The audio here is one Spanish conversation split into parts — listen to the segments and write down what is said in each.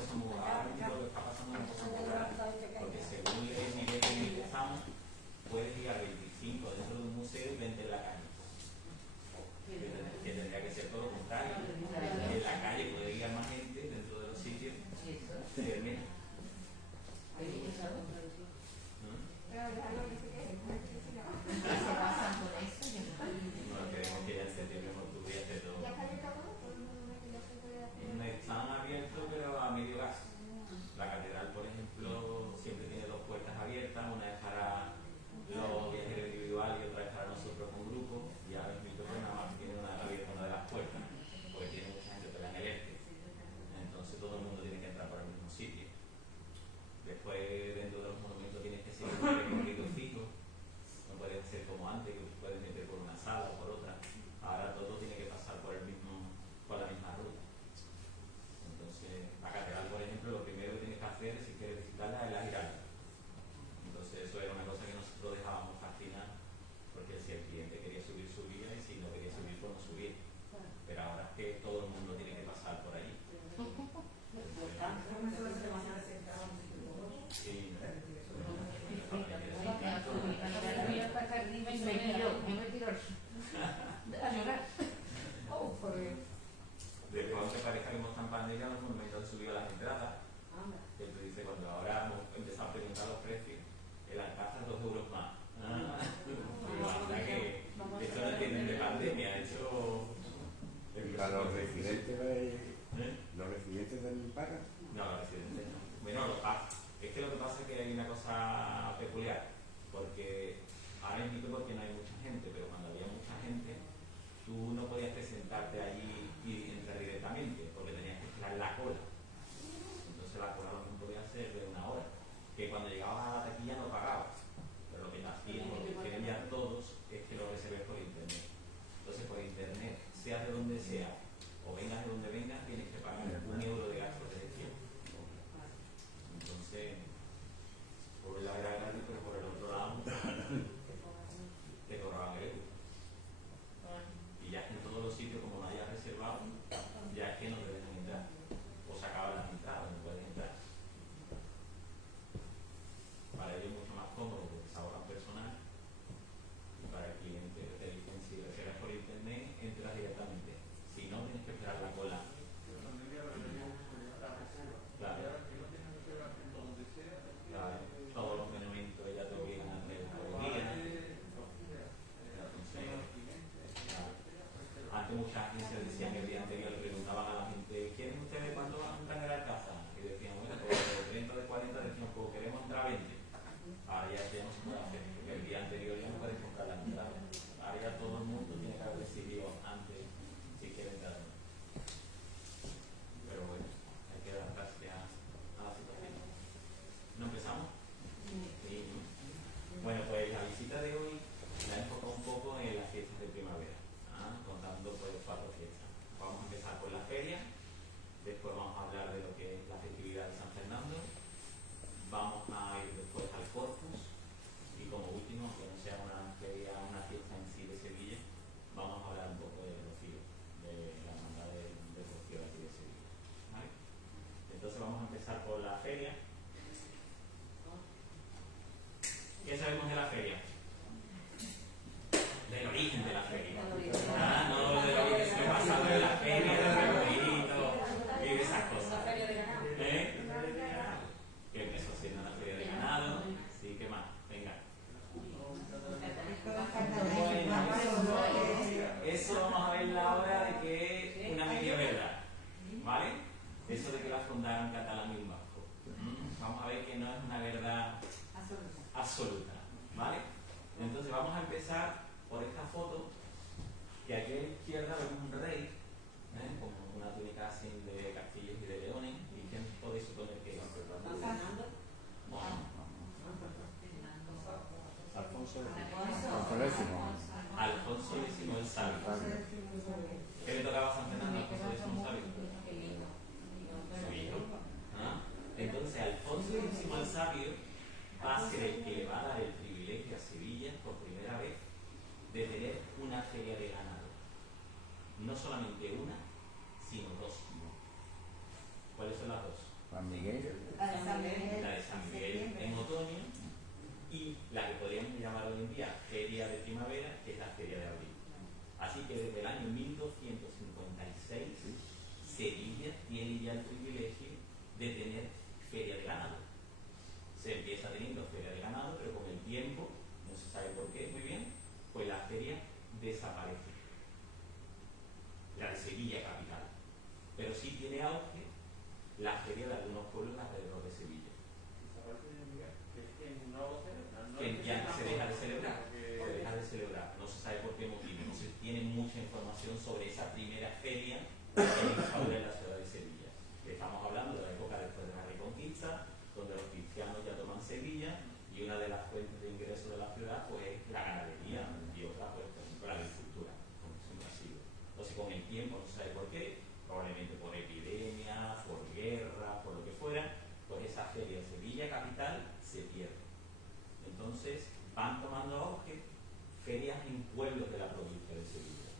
cosa muy rara, lo que está pasando es una cosa muy rara, porque según el nivel en el que estamos, puedes ir a 25 dentro de un museo y 20 en la calle. Que tendría que ser todo lo contrario. En la calle puede ir a más gente dentro de los sitios. Menos. No queremos que ya en septiembre por tu día esté todo. Están abiertos pero a medio gas. La catedral, por ejemplo, siempre tiene dos puertas abiertas, una es para los viajeros individuales y otra es para nosotros con grupo, y ahora mismo pues nada más tiene una abierta una de las puertas, porque tiene mucha gente que en el este. Entonces todo el mundo tiene que entrar por el mismo sitio. Después dentro de los monumentos tienes que seguir un recorrido fijo, no puedes hacer como antes, que puedes meter por una sala o por otra. Ahora todo tiene que pasar por la misma ruta. Entonces, la catedral, por ejemplo, lo primero que tienes que hacer si quieres visitarla es la giralda. Entonces, eso era una cosa que nosotros dejábamos fascinar, porque si el cliente quería subir, subía, y si no quería subir, pues no subía. Pero ahora es que todo el mundo tiene que pasar por allí. Sí, después, aunque parezca que hemos estado en pandemia, los monumentos han subido las entradas. Que tú dices, cuando ahora hemos empezado a preguntar los precios, el Alcázar 2 euros más. Que esto no tienen de pandemia, eso. ¿Para los residentes del Parra? No, los residentes no. Bueno, es que lo que pasa es que hay una cosa peculiar, porque ahora mismo porque no hay mucha gente, pero cuando había mucha gente, tú no podías presentarte allí y entrar directamente, porque tenías que esperar la cola. Entonces la cola lo que podía ser de una hora, que cuando llegabas a la taquilla no pagabas, pero lo que hacían, lo que quieren ya todos, es que lo reserves por internet. Entonces por internet, sea de donde sea, o vengas de donde vengas, tienes que pagar 1 euro de gasto de gestión. Entonces, por un lado era gratis, pero por el otro lado te cobraban el euro. Y ya en todos los sitios, como no hayas reservado, ya es que no te dejan entrar. O se acaban las entradas, no puedes entrar. Para ellos es mucho más cómodo porque se ahorran personal. Y para el cliente te dicen, si reservas por internet, entras directamente. Si no, tienes que esperar la cola. Claro. Todos los monumentos ya te obligan a hacer por guía. Antes muchas agencias decían que el día anterior le preguntaban a la gente, ¿quieren ustedes cuándo van a entrar en la casa? Y decían, bueno, pues de 30 o de 40 decían, pues queremos entrar 20. Ahora ya no se puede hacer, porque el día anterior ya no puedes comprar la entrada. Ahora ya todo el mundo tiene que haber decidido antes si quiere entrar o no. Pero bueno, hay que adaptarse a la situación. ¿No empezamos? Sí. Bueno, pues la visita de hoy la he enfocado un poco en las fiestas de primavera, contando pues 4 fiestas. Vamos a empezar por la feria, después vamos a hablar de lo que es la festividad de San Fernando, vamos a ir después al Corpus y como último, que no sea una feria, una fiesta en sí de Sevilla, vamos a hablar un poco de Rocío, de la hermandad de Rocío aquí de Sevilla. ¿Vale? Entonces vamos a empezar por la feria. ¿Qué sabemos de la feria? Del origen de la feria. No de lo que se ha pasado de la feria, del recorrido y de esas cosas. Que empezó siendo una feria de ganado. Sí, ¿qué más? Venga. Eso vamos a ver la hora de que es una media verdad. ¿Vale? Eso de que la fundaron Catalán y Vasco. Vamos a ver que no es una verdad absoluta. ¿Vale? Entonces vamos a empezar por esta foto, que aquí a la izquierda vemos un rey, con una túnica así de castillos y de leones. ¿Y quién podéis suponer que es? Alfonso X el Sabio. ¿Qué le tocaba a San Fernando a Alfonso X el Sabio? Su hijo. Entonces Alfonso X el Sabio va a ser el que le va a dar el privilegio a Sevilla por primera vez de tener una feria de ganado. No solamente una, sino 2. ¿Cuáles son las 2? San Miguel. La de San Miguel. La de San Miguel en otoño, y la que podríamos llamar hoy en día feria de primavera, que es la feria de abril. Así que desde el año 1256 Sevilla tiene ya el privilegio de tener feria de ganado. Se empieza teniendo feria de ganado, pero con el tiempo, no se sabe por qué muy bien, pues la feria desaparece. La de Sevilla capital. Pero sí tiene auge la feria de algunos pueblos alrededor de Sevilla. Que ya se deja de celebrar. Se deja de celebrar. No se sabe por qué motivo. No se tiene mucha información sobre esa primera feria que se instauró en la ciudad de Sevilla. Estamos hablando de la época después de la Reconquista, donde los cristianos ya toman Sevilla, y una de las fuentes de ingreso de la ciudad pues es la ganadería, y otra pues por ejemplo la agricultura, como siempre ha sido. Entonces con el tiempo, no se sabe por qué, probablemente por epidemia, por guerra, por lo que fuera, pues esa feria de Sevilla capital se pierde. Entonces van tomando auge ferias en pueblos de la provincia de Sevilla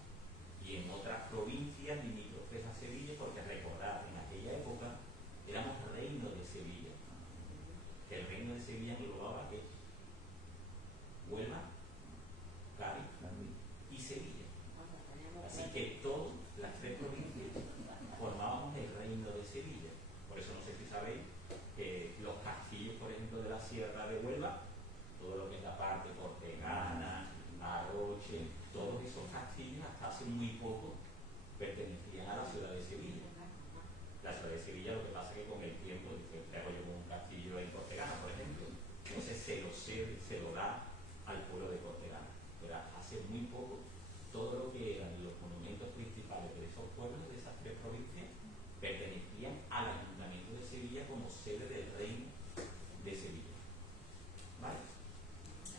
y en otras provincias limítrofes a Sevilla, porque recordad, en aquella época éramos reino de Sevilla. El reino de Sevilla englobaba ¿qué? Huelva, Cádiz y Sevilla. Así que todas las tres provincias formábamos el reino de Sevilla. Por eso no sé si sabéis que los castillos, por ejemplo, de la Sierra de Huelva, todo lo que es la parte cortegana, Aroche, todos esos castillos hasta hace muy poco pertenecían a la ciudad de Sevilla. La ciudad de Sevilla, lo que pasa es que con el tiempo, ¿qué hago yo con un castillo en Cortegana, por ejemplo? Entonces se lo da al pueblo de Cortegana. Pero hace muy poco, todo lo que eran los monumentos principales de esos pueblos, de esas tres provincias, pertenecían al Ayuntamiento de Sevilla como sede del reino de Sevilla. ¿Vale?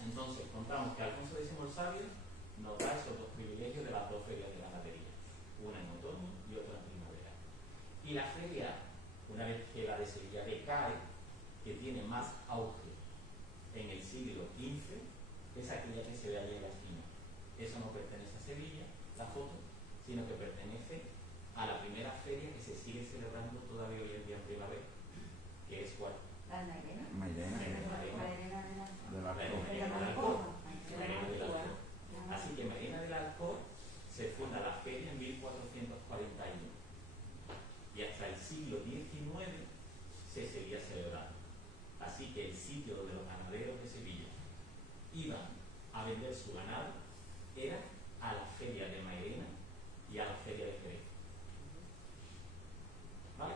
Entonces, contamos que Alfonso X el Sabio nos da esos dos privilegios de las dos ferias de ganadería, una en otoño y otra en primavera. Y la feria, una vez que la de Sevilla decae, que tiene más auge en el siglo XV, es aquella que se ve allí en la esquina. Eso no pertenece a Sevilla, la foto, sino que pertenece a la primera feria que se sigue celebrando todavía hoy en día en primavera, que es ¿cuál? La de Mairena. De la Mairena del Alcor. Así que Mairena del Alcor se funda la feria en 1441 y hasta el siglo XIX se seguía celebrando. Así que el sitio donde los ganaderos de Sevilla iban a vender su ganado era a la feria de Mairena y a la feria de Jerez. ¿Vale?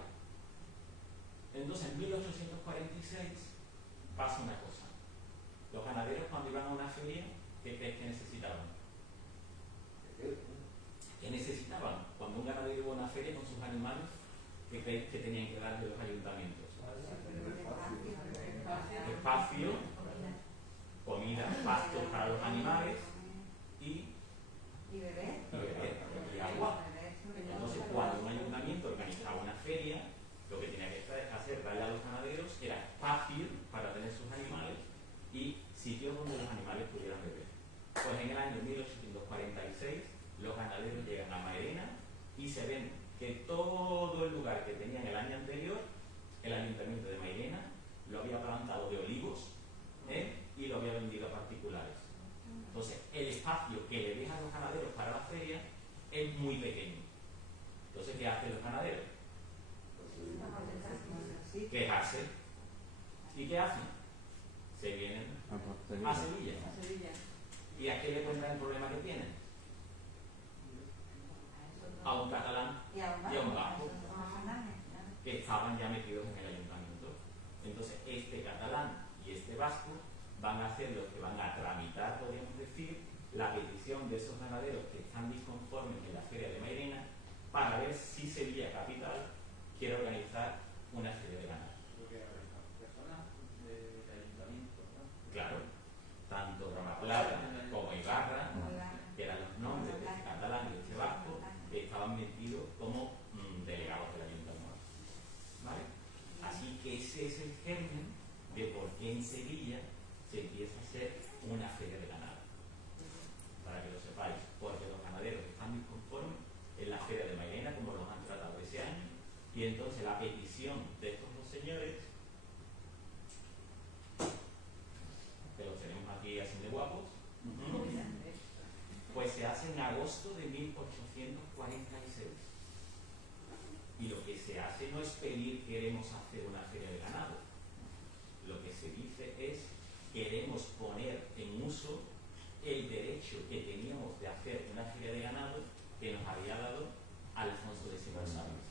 Entonces en 1846 pasa una cosa. Los ganaderos cuando iban a una feria, ¿qué crees que necesitaban? ¿Qué necesitaban? Cuando un ganadero iba a una feria con sus animales, ¿qué crees que tenían que darle los ayuntamientos? Espacio, comida, pastos para los animales y beber y agua. Entonces cuando un ayuntamiento organizaba una feria, lo que tenía que hacer darle a los ganaderos era espacio para tener sus animales y sitios donde los animales pudieran beber. Pues en el año 1846 los ganaderos llegan a Mairena y se ven que todo el lugar que tenían el año anterior, el ayuntamiento de Mairena lo había plantado de olivos y lo había vendido a particulares. Entonces el espacio que le dejan los ganaderos para la feria es muy pequeño. Entonces, ¿qué hacen los ganaderos? Quejarse. ¿Y qué hacen? Se vienen a Sevilla. ¿Y a qué le cuentan el problema que tienen? A un catalán y a un vasco que estaban ya metidos en el ayuntamiento. Entonces este catalán y este vasco van a ser los que van a tramitar, podríamos decir, la petición de esos ganaderos que están disconformes en la feria de Mairena para ver si Sevilla capital quiere organizar una feria de ganado. Personas del ayuntamiento, ¿no? Claro, tanto Ramaplata como Ibarra, que eran los nombres de este catalán y este vasco, que estaban metidos como delegados del ayuntamiento. ¿Vale? Así que ese es el germen de por qué en Sevilla se empieza a hacer una feria de ganado. Para que lo sepáis, porque los ganaderos están disconformes en la feria de Mairena, como los han tratado ese año, y entonces la petición de estos dos señores agosto de 1846. Y lo que se hace no es pedir queremos hacer una feria de ganado. Lo que se dice es queremos poner en uso el derecho que teníamos de hacer una feria de ganado que nos había dado Alfonso X el Sabio.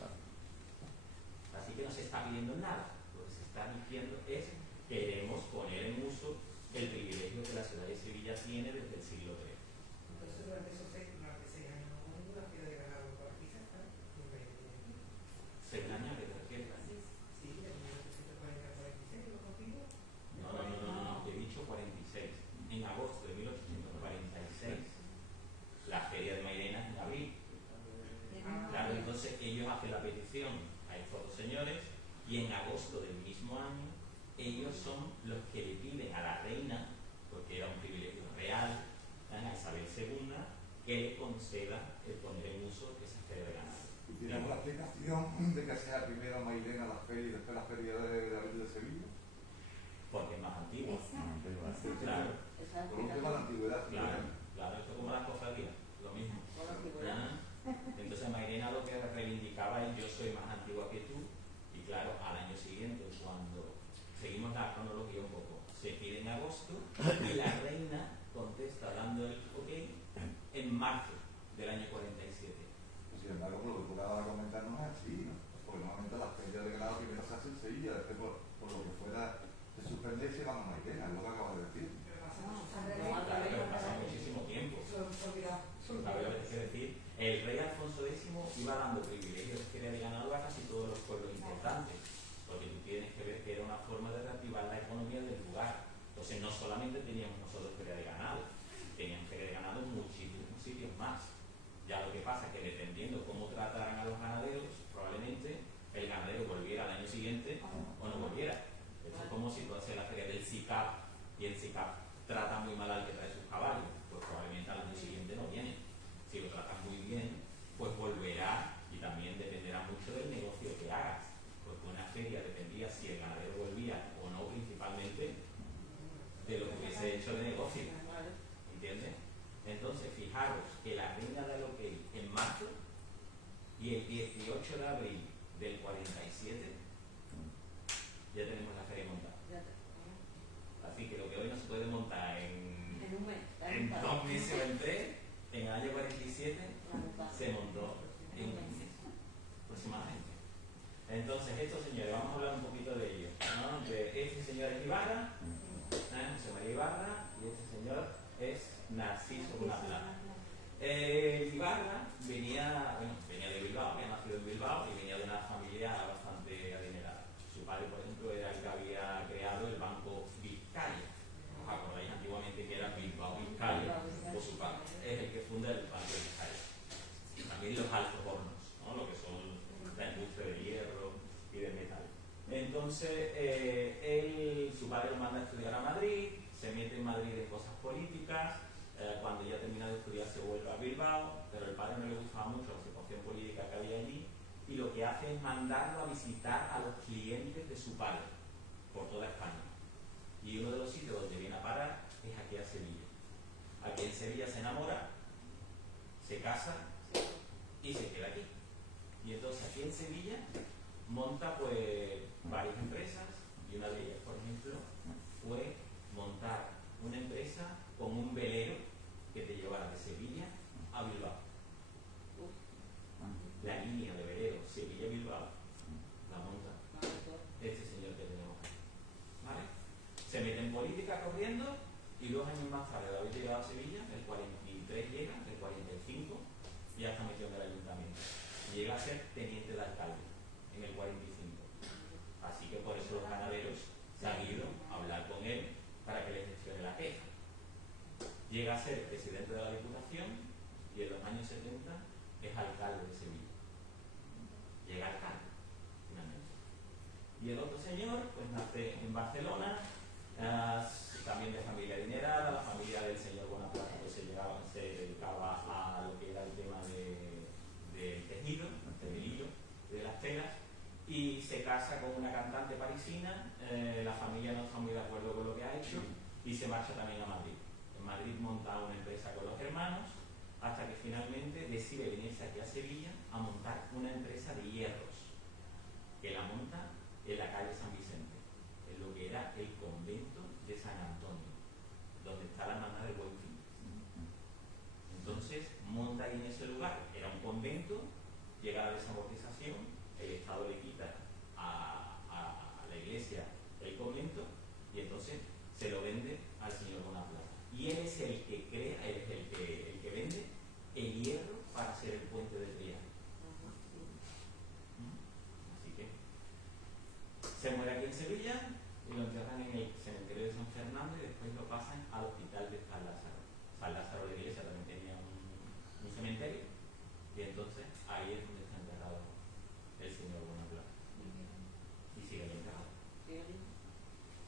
Así que no se está pidiendo nada. Lo que se está diciendo es queremos poner en uso el privilegio que la ciudad de Sevilla tiene desde el siglo III. Entonces, durante esos 6 años no hubo ninguna feria de ganado por aquí cerca, ¿no? ¿6 años que te refieres? Sí, de 1840 a 46, ¿lo contigo? No, he dicho 46. En agosto de 1846, la feria de Mairena en abril. Claro, entonces ellos hacen la petición a estos dos señores y en agosto del mismo año ellos son los que le piden a la reina, porque era un privilegio real, a Isabel II, que le conceda el poner en uso esa feria de ganado. ¿Y tenemos la explicación de que sea primero Mairena la feria y después la feria de abril de Sevilla? Porque es más antiguo. Exacto. Claro, Por un tema de antigüedad. claro, esto como las cofradías, lo mismo. ¿Ah? Entonces Mairena lo que reivindicaba es yo soy más antigua que tú, y claro, al año siguiente, cuando seguimos la cronología un poco, se pide en agosto y la reina contesta dando el ok en marzo del año 47. Sin embargo, por lo que tú acabas de comentar no es así, ¿no? Porque normalmente las ferias de ganado primero se hacen en Sevilla, después por lo que fuera se suspende y se van a Mairena, es lo que acabas de decir. Pero pasa No, mucho al revés. Claro, pero pasa muchísimo tiempo. ¿Sabes lo que te quiero decir? El rey Alfonso X iba dando privilegios de feria de ganado a casi todos los pueblos importantes, porque tú tienes que ver que era una forma de reactivar la economía del lugar. Entonces no solamente teníamos nosotros feria de ganado, tenían feria de ganado en muchísimos sitios más. Ya lo que pasa es que dependiendo cómo trataran a los ganaderos, probablemente el ganadero volviera al año siguiente o no volviera. Esto es como si tú haces la feria del SICAP y el SICAP trata muy mal al que trae sus caballos, pues probablemente al año siguiente no viene. Si lo tratas muy bien, pues volverá, y también dependerá mucho del negocio que hagas, porque una feria dependía si el ganadero volvía o no, principalmente de lo que hubiese hecho de negocio, ¿entiendes? Entonces fijaros que la reina da el ok en marzo y el 18 de abril del 47 ya tenemos la feria montada. Así que lo que hoy no se puede montar en 2 meses o en 3, en el año 47 se montó en un mes aproximadamente. Entonces estos señores, vamos a hablar un poquito de ellos, ¿no? De este señor es Ibarra, José María Ibarra, y este señor es Narciso Bonaparte. Ibarra venía de Bilbao, había nacido en Bilbao y venía de una familia bastante adinerada. Su padre, por ejemplo, era el que había creado el Banco Vizcaya. ¿Os acordáis antiguamente que era Bilbao Vizcaya? Pues su padre es el que funda el Banco Vizcaya. También los altos hornos, ¿no? Lo que son la industria de hierro y de metal. Entonces, su padre lo manda a estudiar a Madrid, se mete en Madrid en cosas políticas. Cuando ya termina de estudiar se vuelve a Bilbao, pero el padre no le gustaba mucho la situación política que había allí y lo que hace es mandarlo a visitar a los clientes de su padre por toda España. Y uno de los sitios donde viene a parar es aquí a Sevilla. Aquí en Sevilla se enamora, se casa y se queda aquí. Y entonces aquí en Sevilla monta pues varias empresas y una de ellas, por ejemplo, fue montar una empresa con un velero que te llevara de Sevilla a Bilbao. La línea de velero Sevilla-Bilbao la monta este señor que tenemos aquí. ¿Vale? Se mete en política corriendo y 2 años más tarde de haber llegado a Sevilla, el 43 llega, el 45 ya está metido en el ayuntamiento. Llega a ser teniente de alcalde en el 45. Así que por eso los ganaderos se han ido a hablar con él para que les gestione la queja. Llega a ser presidente de la Diputación y en los años 70 es alcalde de Sevilla. Llega alcalde, finalmente. Y el otro señor, pues nace en Barcelona, también de familia adinerada. La familia del señor Bonaparte pues, se dedicaba a lo que era el tema del tejido, del hilo, de las telas, y se casa con una cantante parisina. La familia no está muy de acuerdo con lo que ha hecho y se marcha también a Madrid. En Madrid monta una empresa con los hermanos, hasta que finalmente decide venirse aquí a Sevilla a montar una empresa de hierros, que la monta en la calle San Vicente, en lo que era el convento de San Antonio, donde está la hermandad del Buen Fin. Entonces monta ahí en ese lugar, era un convento, llega la desamortización, el Estado le quita a la iglesia el convento y entonces se lo vende al señor Bonaplata. Y él es el que crea, él es el que vende el hierro para hacer el puente de Triana. Así que se muere aquí en Sevilla y lo entierran en el cementerio de San Fernando y después lo pasan al hospital de San Lázaro. San Lázaro de la iglesia también tenía un cementerio y entonces ahí es donde está enterrado el señor Bonaplata. Y sigue ahí enterrado.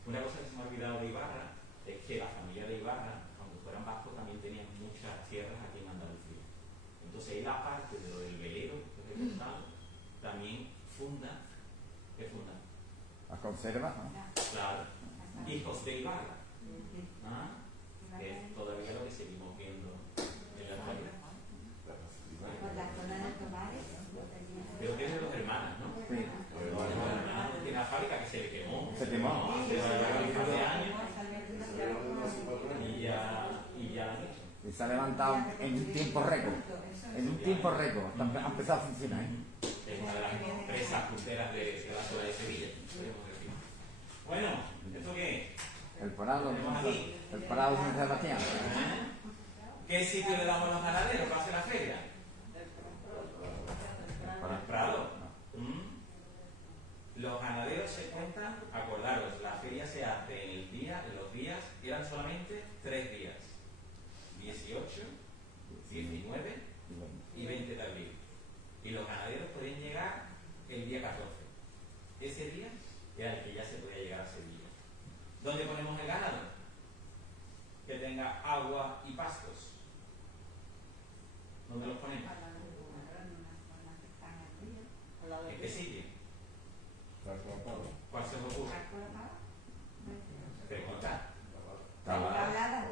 Una cosa que se me ha olvidado de Ibarra es que la familia de Ibarra, aunque fueran vascos, también tenían muchas tierras aquí en Andalucía. Entonces él, aparte de lo del velero que os he contado, también funda, ¿qué funda? La conserva, ¿no? Claro, Hijos de Ibarra, ¿ah? Que es todavía lo que seguimos viendo en la actualidad. Por la zona de Tomares. Creo que es de los hermanos, ¿no? Sí. Los hermanos tiene la fábrica que se le quemó. Se quemó. Hace años y ya la han hecho. Y se ha levantado en un tiempo récord. En un tiempo récord. Ha empezado a funcionar. Es una de las empresas punteras de la ciudad de Sevilla, podemos decir. Bueno, ¿esto qué es? El Prado, Tenemos aquí. el Prado de San Sebastián. ¿Qué sitio le damos a los ganaderos para hacer la feria? El Prado. Los ganaderos se cuentan, acordaros, la feria se hace en los días, eran solamente 3 días, 18, 19 y 20 de abril. Y los ganaderos podían llegar el día 14. Ese día era el que ya se podía llegar a Sevilla. ¿Dónde ponemos el ganado? Que tenga agua y pastos. ¿Dónde los ponemos? ¿En qué sitio? ¿Cuál se os ocurre? Preguntar. Tablada.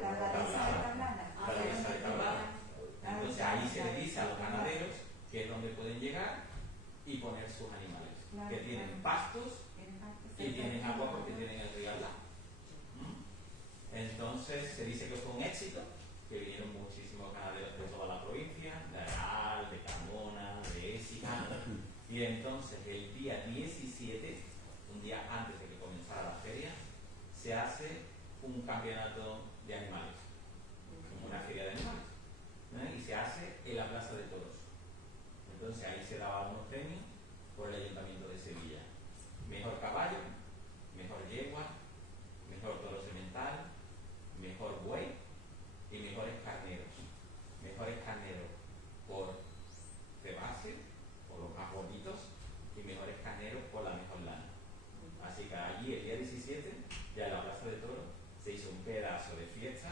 Entonces ahí se le dice a los ganaderos que es donde pueden llegar y poner sus animales. Que tienen pastos y tienen agua porque tienen el río al lado. Entonces se dice que fue un éxito, que vinieron muchísimos ganaderos de toda la provincia, de Aral, de Carmona, de Écija. Y entonces el día 17, un día antes de que comenzara la feria, se hace un campeonato de animales, como una feria de animales, ¿no? Y se hace en la Plaza de Toros. Entonces ahí se daba unos premios por el Ayuntamiento de Sevilla. Mejor caballo, mejor yegua, mejor toro semental, mejor buey y mejores carneros. Mejores carneros por cebase, por los más bonitos, y mejores carneros por la mejor lana. Así que allí el día 17, ya en la Plaza de Toros, se hizo un pedazo de fiesta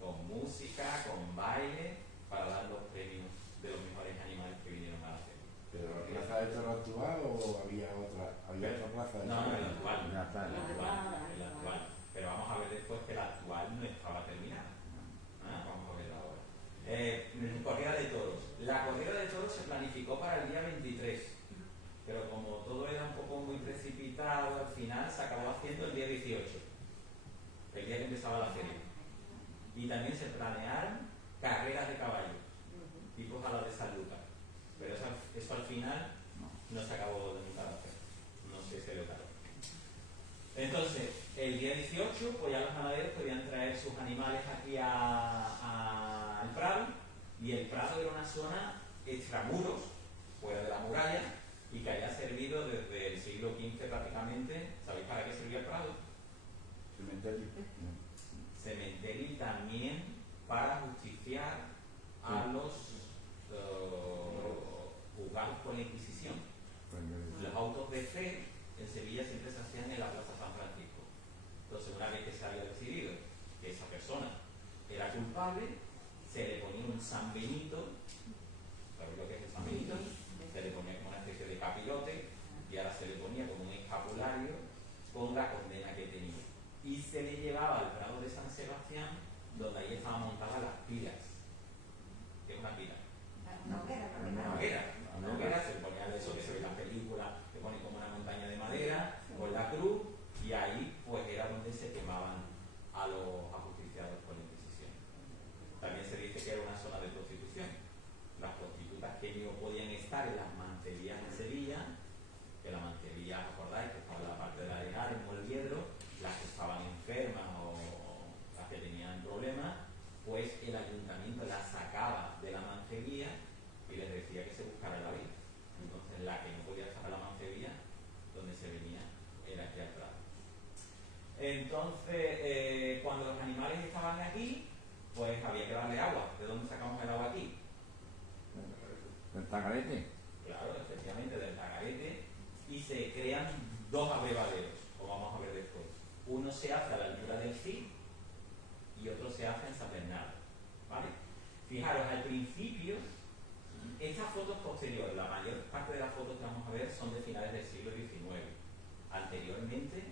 con música, con baile, para dar los premios de los mejores animales que vinieron a la feria. ¿Pero la plaza de toro actual o había otra plaza de No, toro? el actual. Ya está. El actual. Pero vamos a ver después que el actual no estaba terminado. Vamos a verlo ahora. Corrida de toros. La corrida de toros se planificó para el día 23, pero como todo era un poco muy precipitado, al final se acabó haciendo el día 18, el día que empezaba la feria. Y también se planearon carreras de caballos, tipos a la de San Lucas, pero eso al final no se acabó de nunca de hacer, no sé si se lo claro. Entonces, el día 18, pues ya los ganaderos podían traer sus animales aquí al Prado, y el Prado era una zona extramuros, fuera de la muralla, y que había servido desde el siglo XV prácticamente. ¿Sabéis para qué servía el Prado? Cementerio. Cementerio, y también para justiciar a los juzgados por la Inquisición. Los autos de fe en Sevilla siempre se hacían en la Plaza San Francisco. Entonces, una vez que se había decidido que esa persona era culpable, se le ponía un San Benito. ¿Sabéis lo que es el San Benito? Se le ponía como una especie de capirote, y ahora se le ponía como un escapulario con la condena que tenía. Y se le llevaba al Prado de San Sebastián, donde ahí estaban montadas las pilas. ¿Qué es una pira? Una hoguera, porque Una no. hoguera. Una hoguera se ponía de eso que se ve en las películas, que pone como una montaña de madera con la cruz, y ahí pues era donde se quemaban a los ajusticiados por la Inquisición. También se dice que era una zona de prostitución. Las prostitutas que no podían estar en las mancerías en Sevilla, que la mancería, ¿os acordáis? Que estaba en la parte de la Arenal, en Molviedro, las que estaban enfermas o las que tenían problemas, pues el ayuntamiento las sacaba de la mancería y les decía que se buscara la vida. Entonces la que no podía estar a la mancería, donde se venía, era aquí al Prado. Entonces, cuando los animales estaban aquí, pues había que darle agua. ¿De dónde sacamos el agua aquí? ¿Del tagarete? Claro, efectivamente, del tagarete. Y se crean dos abrevaderos, como vamos a ver después. Uno se hace a la altura del Cid y otro se hace en San Bernardo. ¿Vale? Fijaros, al principio, estas fotos posteriores, la mayor parte de las fotos que vamos a ver son de finales del siglo XIX. Anteriormente,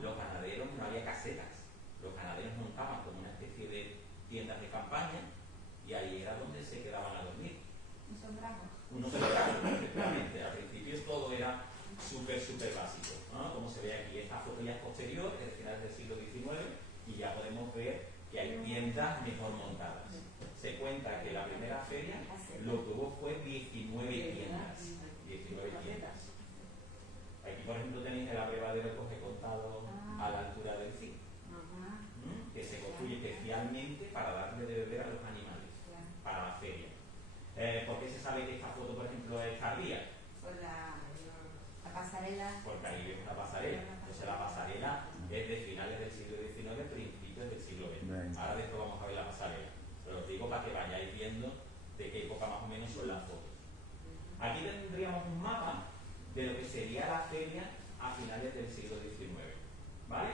los ganaderos no había casetas. Los ganaderos montaban como una especie de tiendas de campaña y ahí era donde se quedaban a dormir. Un sombrajo. Uno se efectivamente. Al principio todo era súper básico, ¿no? Como se ve aquí, esta foto ya es posterior, es de finales del siglo XIX, y ya podemos ver que hay tiendas mejor montadas. Se cuenta que la primera feria lo que hubo fue 19 tiendas. 19 tiendas. Aquí, por ejemplo, tenéis el abrevadero que os he contado a la altura del Cid, que se construye especialmente para darle de beber a los animales, para la feria. ¿Por qué se sabe que esta foto, por ejemplo, es tardía? Por la pasarela. Porque ahí vemos la pasarela. Entonces la pasarela es de finales del siglo XIX, principios del siglo XX. Ahora después vamos a ver la pasarela. Pero os digo para que vayáis viendo de qué época más o menos son las fotos. Aquí tendríamos un mapa de lo que sería la feria a finales del siglo XIX. ¿Vale?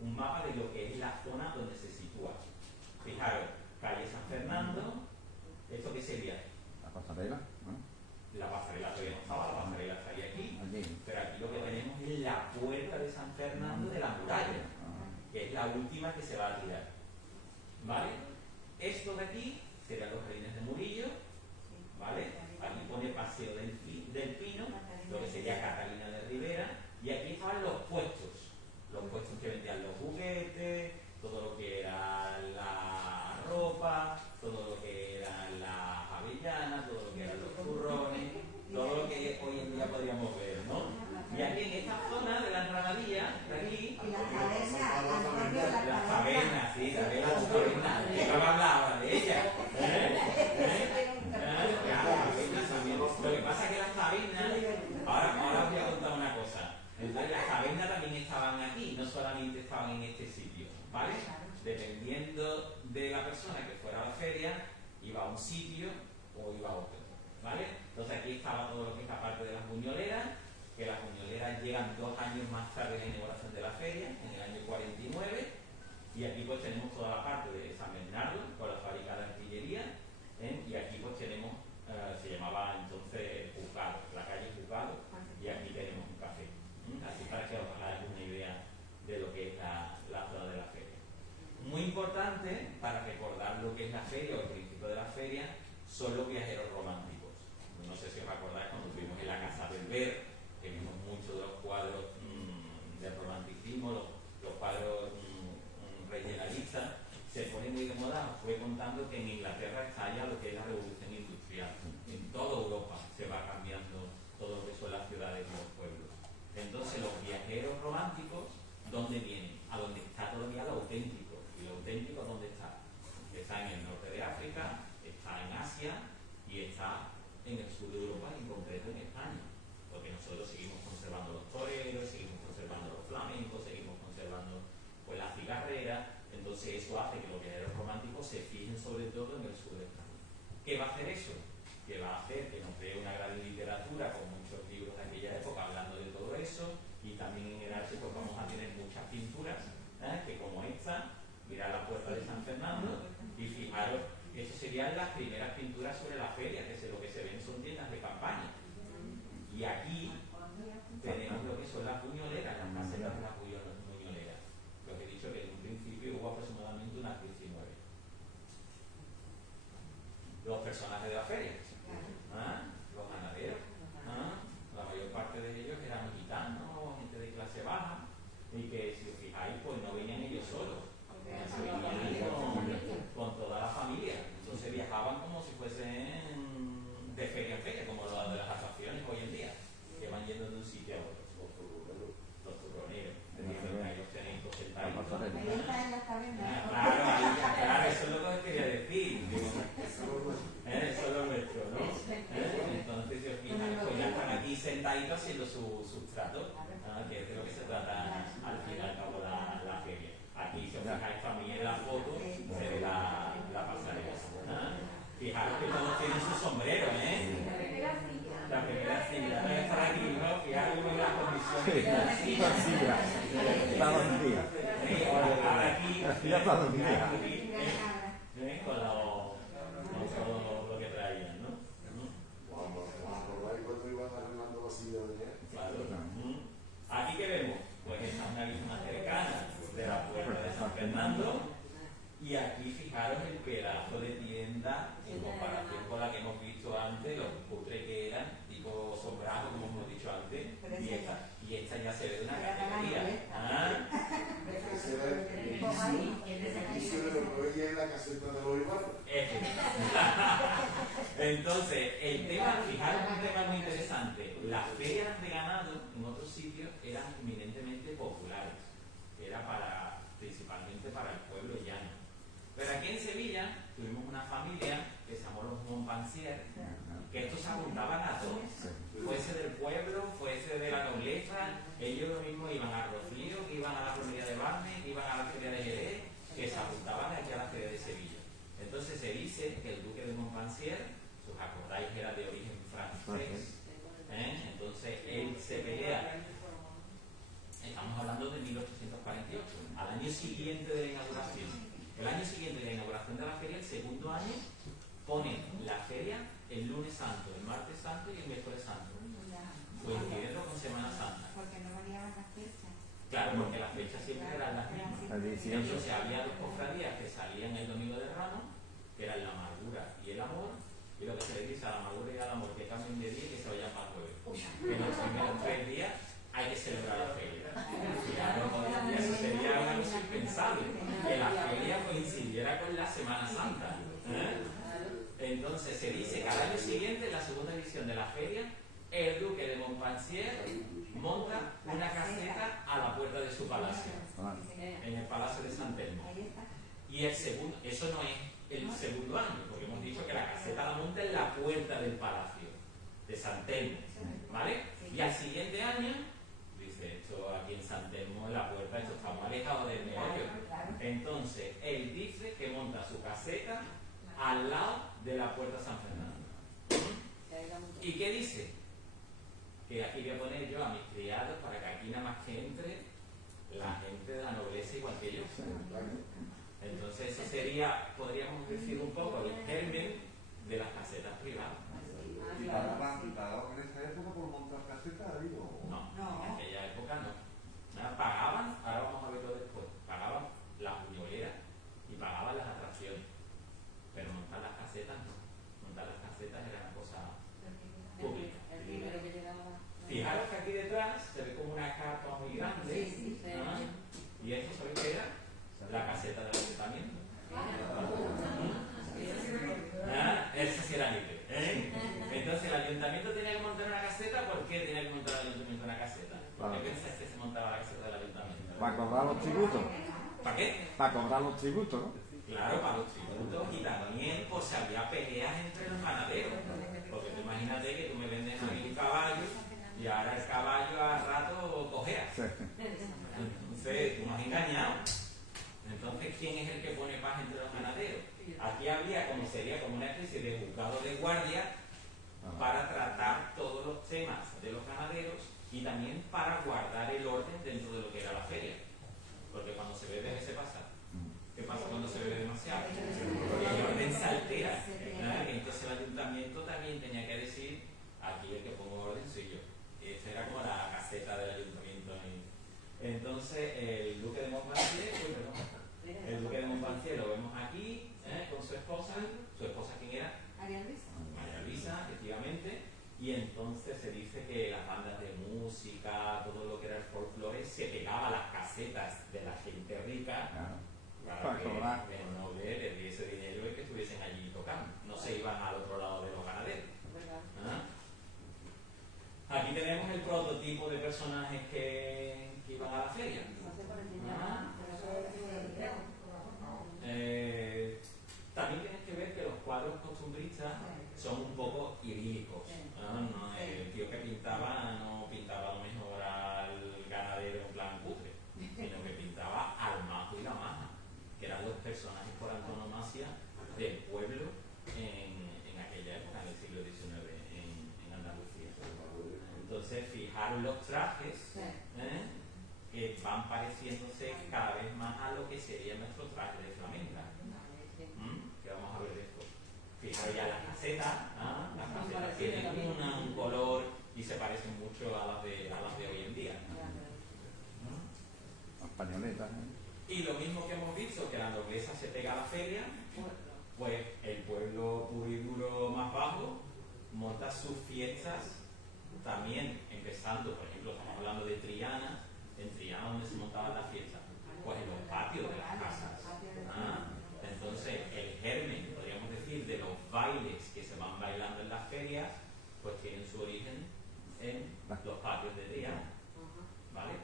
Un mapa de lo que es la zona donde se sitúa. Fijaros, calle San Fernando. ¿Esto qué sería? La pasarela, ¿no? La pasarela todavía no estaba, la pasarela estaría aquí. Aquí. Pero aquí lo que tenemos es la puerta de San Fernando de la muralla, que es la última que se va a tirar. ¿Vale? Esto de aquí serían los jardines de Murillo, ¿vale? Aquí pone Paseo del Pino, lo que sería Catalina de Rivera, y aquí estaban los puestos que vendían los juguetes, todo lo que era la ropa, todo lo que eran las avellanas, todo lo que eran los turrones, todo lo que hoy en día podríamos ver, ¿no? Y aquí en esta zona de las granadillas, de aquí, Y las cavernas, Antonio, las las cavernas. cavernas, sí, también las cavernas, que no hablaba de ellas. Lo que pasa es que las cavernas, ahora os voy a contar una cosa. Entonces las cavernas también estaban aquí, no solamente estaban en este sitio, ¿vale? Dependiendo de la persona que fuera a la feria, iba a un sitio o iba a otro, ¿vale? Entonces aquí estaba todo lo que es la parte de las buñoleras, que las buñoleras llegan 2 años más tarde de la inauguración de la feria, en el año 49, y aquí pues tenemos toda la parte de San Bernardo, con la fábrica de artillería, y aquí pues tenemos, se llamaba entonces Juzgado, la calle Juzgado, y aquí tenemos un café. Así para que os hagáis una idea de lo que es la zona de la feria. Muy importante para recordar lo que es la feria o el principio de la feria son los viajeros románticos. No sé si os acordáis cuando estuvimos en la Casa del Ver, que vimos muchos de los cuadros del romanticismo, los cuadros regionalistas, se pone muy de moda. Os fui contando que en Inglaterra está ya lo que es la revolución industrial. En toda Europa se va cambiando todo lo que son las ciudades y los pueblos. Entonces los viajeros románticos, ¿dónde vienen? A donde está todavía lo auténtico. ¿Y lo auténtico dónde está? Está en el norte de África, está en Asia y está en el sur de Europa, en concreto en España. Porque nosotros seguimos conservando los toreros, seguimos conservando los flamencos, seguimos conservando pues la cigarrera. Entonces eso hace que los viajeros románticos se fijen sobre todo en el sur de España. ¿Qué va a hacer eso? Que va a hacer que nos dé una gran literatura con muchos libros de aquella época hablando de todo eso, y también en el arte pues vamos a tener muchas pinturas, que como esta, mirad la puerta de San Fernando y fijaros que esas serían las primeras pinturas sobre la feria, que lo que se ven son tiendas de campaña. Y aquí tenemos lo que son las buñoleras, las casetas de las buñoleras. Lo que he dicho que en un principio hubo aproximadamente unas 19. Los personajes de la feria. ¿Ah? Los ganaderos. ¿Ah? La mayor parte de ellos eran gitanos, gente de clase baja, y que si os fijáis, pues no venían ellos solos, se venían con toda la familia. Entonces viajaban como si fuesen de feria en feria, como las de las atracciones hoy en día, que van yendo de un sitio a otro. Los turroneros, ellos tenéis sentaditos. Ahí está en la taberna. Claro, eso es lo que os quería decir. Eso es lo nuestro, ¿no? Entonces, si os fijáis, pues ya están aquí sentaditos haciendo sus tratos, que es de lo que se trata al fin y al cabo la feria. Aquí, si os fijáis también en la foto, se ve la pasarela. Fijaros que todos tienen su sombrero, ¿eh? La primera silla, no estar aquí, ¿no? Fijaros en las condiciones de la silla. Está dormida. Ahora aquí, Ya está dormida. con todo lo que traían, ¿no? Cuando iban arreglando la silla de ayer. Claro. Aquí que vemos, pues esta es una vista más cercana de la puerta de San Fernando, y aquí fijaros el pedazo de tienda en comparación con la que hemos visto antes, los cutres que eran, tipo sombrajo, como hemos dicho antes, y esta ya se ve de una categoría. Ese era el edificio de lo que hoy es la caseta de los Ibarra. Entonces, el tema, fijaros un tema muy interesante. Las ferias de ganado en otros sitios eran eminentemente populares, era principalmente para el pueblo llano. Pero aquí en Sevilla tuvimos una familia que se llamó los Montpensier, que estos se apuntaban a todos, fuese del pueblo, fuese de la nobleza, ellos lo mismo iban a Rocío, que iban a la romería de Barne, que iban a la feria de Jerez, que se apuntaban aquí a la feria de Sevilla. Entonces se dice que el duque de Montpensier, si os acordáis, era de origen francés, entonces él se pelea, estamos hablando de 1848, al año siguiente de la inauguración. El año siguiente de la inauguración de la feria, el segundo año, ponen la feria el lunes santo, el martes santo y el miércoles santo, coincidiendo con Semana Santa. Porque no variaban las fechas. Claro, porque las fechas siempre eran las mismas. Entonces había dos cofradías que salían el domingo de Ramos, que eran la amargura y el amor, y lo que se le dice a la amargura y al amor que cambien de día y que se vayan para el jueves. En los primeros 3 días hay que celebrar la feria. Y eso sería una cosa impensable, que la feria coincidiera con la Semana Santa. Entonces se dice que al año siguiente, en la segunda edición de la feria, el duque de Montpensier monta una caseta a la puerta de su palacio, en el Palacio de San Telmo. Y el segundo, eso no es el segundo año, porque hemos dicho que la caseta la monta en la puerta del Palacio de San Telmo, ¿vale? Y al siguiente año, dice, esto aquí en San Telmo, en la puerta, esto está muy alejado del meollo. Entonces, él dice que monta su caseta al lado de la puerta San Fernando. ¿Y qué dice? Que aquí voy a poner yo a mis criados para que aquí nada más que entre la gente de la nobleza igual que yo. Entonces eso sería, podríamos decir un poco, el germen de las casetas privadas. ¿Y pagaban en esa época por montar casetas ahí o...? No, en aquella época no. Nada, pagaban, ahora vamos a verlo después, pagaban las puñoleras y pagaban las atracciones. Pero montar las casetas no. Montar las casetas era una cosa pública. Fijaros que aquí detrás se ve como una carpa muy grande. Y esto, ¿sabéis qué era? La caseta del ayuntamiento. Esa sí era libre. Entonces el ayuntamiento tenía que montar una caseta. ¿Por qué tenía que montar el ayuntamiento una caseta? ¿Por qué pensáis que se montaba la caseta del ayuntamiento? Para cobrar los tributos. ¿Para qué? Para cobrar los tributos, ¿no? Claro, para los tributos y también pues si había peleas entre los ganaderos. Porque tú imagínate que tú me vendes a mí un caballo y ahora el caballo a rato cojea. Entonces tú me has engañado. Entonces, ¿quién es el que pone paz entre los ganaderos? Aquí habría sería como una especie de juzgado de guardia para tratar todos los temas de los ganaderos y también para guardar el orden dentro de lo que era la feria. Porque cuando se bebe, ¿qué se pasa? ¿Qué pasa cuando se bebe demasiado? Porque el orden se altera. Entonces el ayuntamiento también tenía que decir, aquí el que pongo orden soy yo. Esa era como la caseta del ayuntamiento. Entonces el duque de Montpensier, el duque de Montpensier lo vemos aquí con su esposa. ¿Su esposa quién era? María Luisa. son un poco idílicos. ¿No? El tío que pintaba no pintaba a lo mejor al ganadero en plan cutre, sino que pintaba al majo y la maja, que eran los personajes por antonomasia del pueblo en aquella época, en el siglo XIX, en Andalucía. Entonces, fijaros los trajes que van pareciéndose cada vez más a lo que sería nuestro traje de flamenca. Que vamos a ver después. Fijaros ya las casetas, las casetas tienen un color y se parecen mucho a las de hoy en día. Las pañoletas. Y lo mismo que hemos visto, que la nobleza se pega a la feria, pues el pueblo puro y duro más bajo monta sus fiestas también, empezando, por ejemplo, estamos hablando de Triana. En Triana, ¿dónde se montaban las fiestas? Pues en los patios de las casas. Entonces, el germen, podríamos decir, de los bailes que se van bailando en las ferias, pues tienen su origen en los patios de Triana. ¿Vale?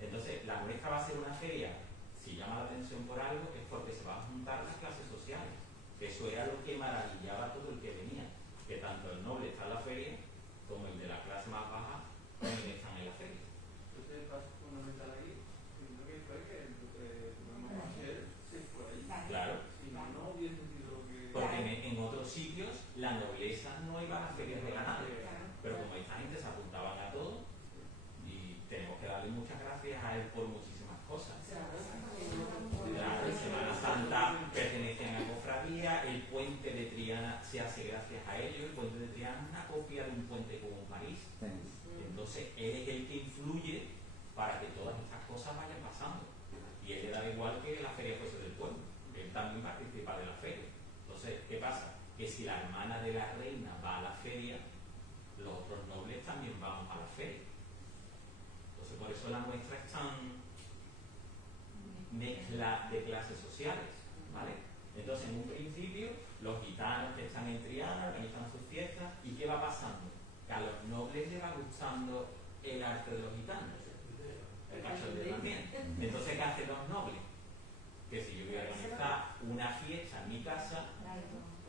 Entonces, la nuestra va a ser una feria, si llama la atención por algo, es porque se van a juntar las clases sociales. Que eso era lo que maravillaba a todo el que venía. Que tanto el noble está en la feria, como el de la clase más baja, también están en la feria. Entonces, el paso fundamental ahí, creo que fue que el Montiel se fue ahí. Claro. Si no, no hubiese sido lo que... Porque en otros sitios la nobleza no iba a las ferias de ganado. Pero como esta gente se apuntaban a todo, y tenemos que darle muchas gracias a él por muchísimas cosas. La Semana Santa pertenecen a la cofradía, el puente de Triana se hace gracias a ellos, el puente de Triana es una copia de un puente como París. Entonces él es el que influye para que todas estas cosas vayan pasando. Y él le da igual que la feria fuese del pueblo, él también participa de la feria. Entonces, ¿qué pasa? Que si la hermana de la reina va a la feria, los otros nobles también vamos a la feria. Entonces, por eso la nuestra es tan mezcla de clases sociales, ¿vale? Entonces, en un principio, los gitanos que están en Triana organizan sus fiestas, ¿y qué va pasando? Que a los nobles les va gustando el arte de los gitanos, el cachondeo también. Entonces, ¿qué hacen los nobles? Que si yo voy a organizar una fiesta en mi casa,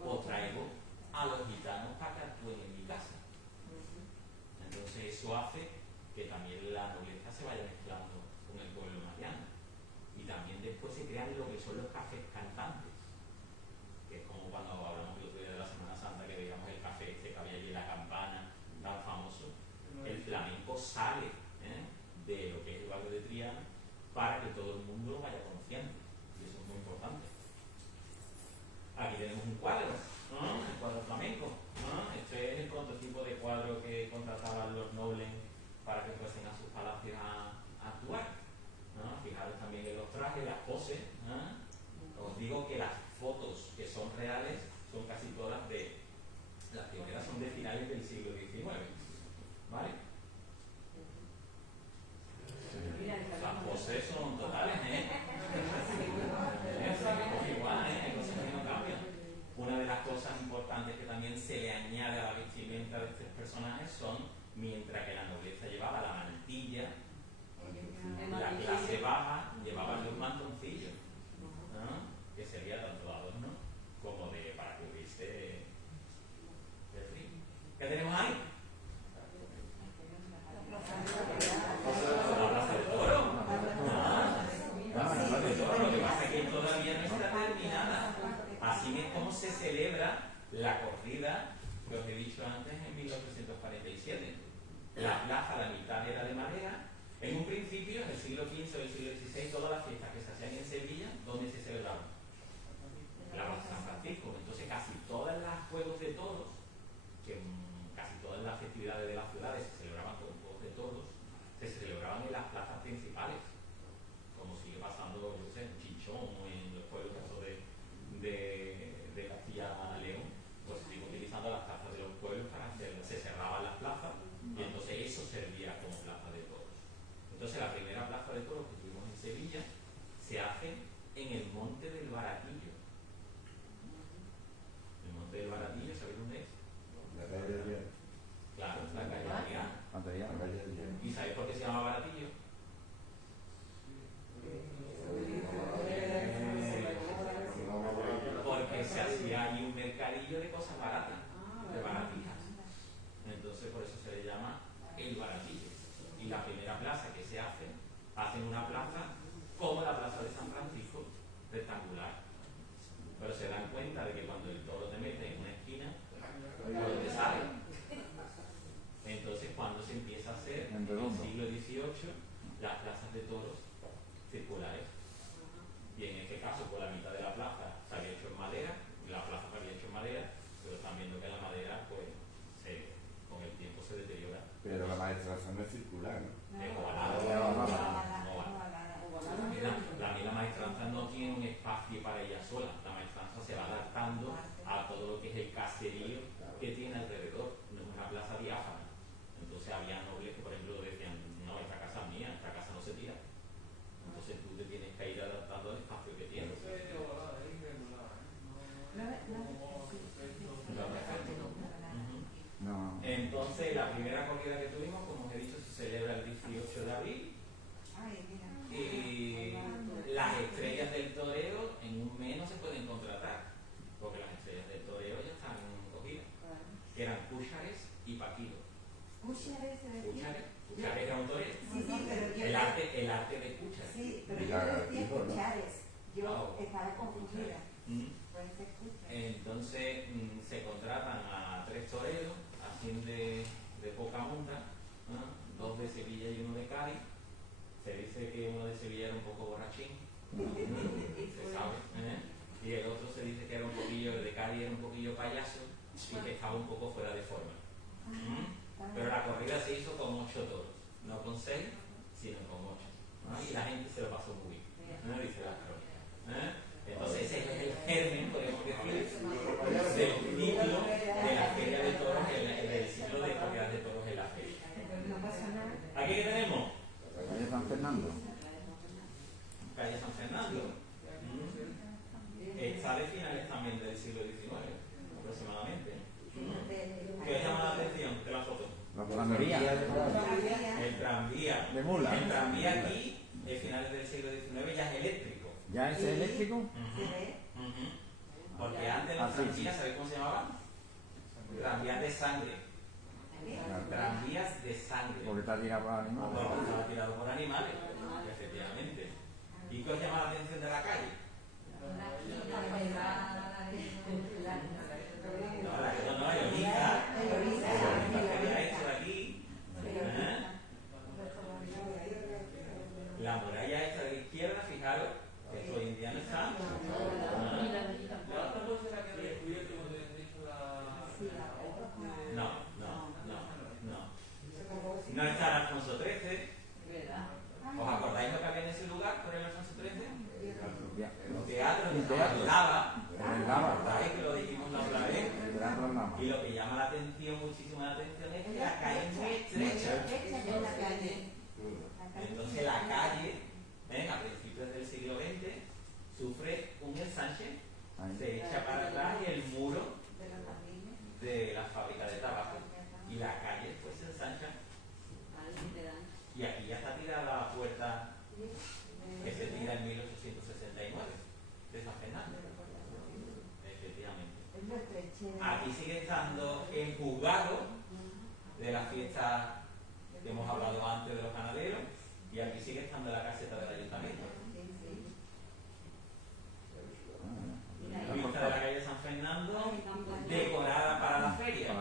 o traigo a los gitanos para que actúen en mi casa. Entonces, eso hace que también la nobleza se vaya mezclando con el pueblo mariano. Y también después se crean lo que son los cafés cantantes, que es como cuando hablamos el otro día de la Semana Santa, que veíamos el café este que había allí, la campana, tan famoso. El flamenco sale de lo que es el barrio de Triana para que todo el mundo lo vaya conociendo, y eso es muy importante. Aquí tenemos un cuadro, el cuadro flamenco. Este es el prototipo de cuadro que contrataban los nobles para que fuesen a sus palacios a actuar. Fijaros también en los trajes, las poses. Os digo que las fotos que son reales son casi todas de... Las primeras son de finales del siglo XIX. ¿Vale? Las poses son totales, igual, cosas que no cambian. Una de las cosas importantes que también se le añade a la vestimenta de estos personajes son, mientras que la nobleza llevaba la mantilla, la clase baja llevaba los mantoncillos, que sería tanto de adorno como de para cubrirse del frío. ¿Qué tenemos ahí? La Plaza del Toro. La Plaza del Toro, lo que pasa es que todavía no está terminada. Así es como se celebra la corrida que os he dicho antes en 1847. La plaza, la mitad era de madera. En un principio, en el siglo XV o el siglo XVI, todas las fiestas que se hacían en Sevilla, ¿dónde se celebraban? La Plaza de San Francisco. Entonces, casi todos los juegos de toros, que casi todas las festividades de las ciudades se celebraban con juegos de toros, se celebraban en las plazas principales, como sigue pasando, yo sé, en Chinchón o en los pueblos de Castilla y León, pues se sigue utilizando las plazas de los pueblos para hacer, se cerraban las plazas y entonces eso servía como plaza de toros. Entonces la primera plaza de toros que tuvimos en Sevilla se hace en el Monte del Baratillo. El Monte del Baratillo, ¿sabéis dónde es? La calle Adrián. Claro, la calle Adrián. La calle Adrián. ¿Y sabéis por qué se llama Baratillo? Porque se hacía allí un mercadillo de cosas baratas. rectangular. Pero se dan cuenta de que cuando el toro te mete en una esquina, pues te sale. Entonces, cuando se empieza a hacer en el siglo XVIII las plazas de toros circulares, y en este caso, por la mitad de la plaza se había hecho en madera, la plaza se había hecho en madera, pero están viendo que la madera, pues, con el tiempo se deteriora. Pero la maestranza no es circular, ¿no? Es ovalada. La maestranza no tiene un espacio para ella sola. La maestranza se va adaptando a todo lo que es el caserío que tiene alrededor. No es una plaza diáfana. Entonces había nobles que, por ejemplo, decían, no, esta casa es mía, esta casa no se tira. Entonces tú te tienes que ir adaptando al espacio que tienes. No. Entonces, la primera corrida que tuvimos, como os he dicho, se celebra el 18 de abril. Y las estrellas del toreo en un mes no se pueden contratar, porque las estrellas del toreo ya están cogidas. Que eran Cúchares y Paquilo. Cúchares era un torero. Sí, pero yo... El arte de Cúchares. Sí, pero Y yo la decía Gartijo, ¿no? Cúchares. Yo Oh, estaba confundida. Mm. Puede ser Cúchares. Entonces se contratan a 3 toreros, así de poca monta, ¿no? 2 de Sevilla y 1 de Cádiz. Se dice que uno de Sevilla era un poco borrachín, se sabe, y el otro se dice que era un poquillo, el de Cádiz era un poquillo payaso y que estaba un poco fuera de forma. Pero la corrida se hizo con 8 toros, no con 6, sino con 8. Y la gente se lo pasó muy bien, ¿no? Dice la crónica. Entonces ese es el germen, podemos decir, del ciclo de la feria de toros, del ciclo de corridas de toros en la feria. No pasa nada. ¿Aquí qué tenemos? Calle San Fernando. Calle San Fernando. Está de finales también del siglo XIX, aproximadamente. ¿Qué os llama la atención de la foto? La tranvía. El tranvía. De mula. El tranvía aquí, de finales del siglo XIX, ya es eléctrico. ¿Ya es eléctrico? Porque antes los tranvías, ¿sabéis cómo se llamaban? Tranvías de sangre. Tranvías de sangre. Porque está tirado por animales. Porque estaba tirado por animales, efectivamente. ¿Y qué os llama la atención de la calle? No, Eoliza. Que ha hecho aquí. La muralla esta de la izquierda, fijaros, que esto hoy en día no está. No está el Alfonso XIII. ¿Os acordáis lo que había en ese lugar por el Alfonso XIII? Un teatro que se llama Lava. ¿Acordáis que lo dijimos la otra vez? Y lo que llama la atención, muchísimo la atención, es que la calle es muy estrecha. Entonces la calle, a principios del siglo XX, sufre un ensanche, se echa para atrás el muro de la fábrica de tabaco y la calle pues se ensancha. Y aquí ya está tirada la puerta que se tira en 1869 de San Fernando. Efectivamente. Aquí sigue estando el juzgado de la fiesta que hemos hablado antes de los ganaderos y aquí sigue estando la caseta del ayuntamiento. La vista de la calle San Fernando decorada para la feria.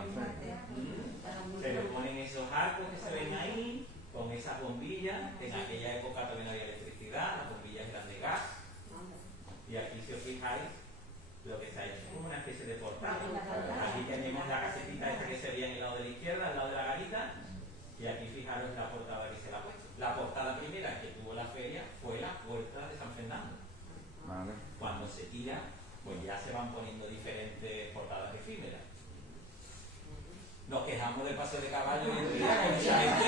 Se le ponen esos arcos que se ven ahí con esas bombillas, que en aquella época también había electricidad, las bombillas eran de gas. Y aquí, si os fijáis, lo que se ha hecho es como una especie de portal. Aquí tenemos la casetita esta que se veía en el lado de la izquierda, al lado de la garita, y aquí fijaros la portada que se le ha puesto. La portada primera que tuvo la feria fue la puerta de San Fernando. Vale. Cuando se tira, pues ya se van poniendo diferentes portadas efímeras. Nos quejamos del paseo de caballo y en día con mucha gente.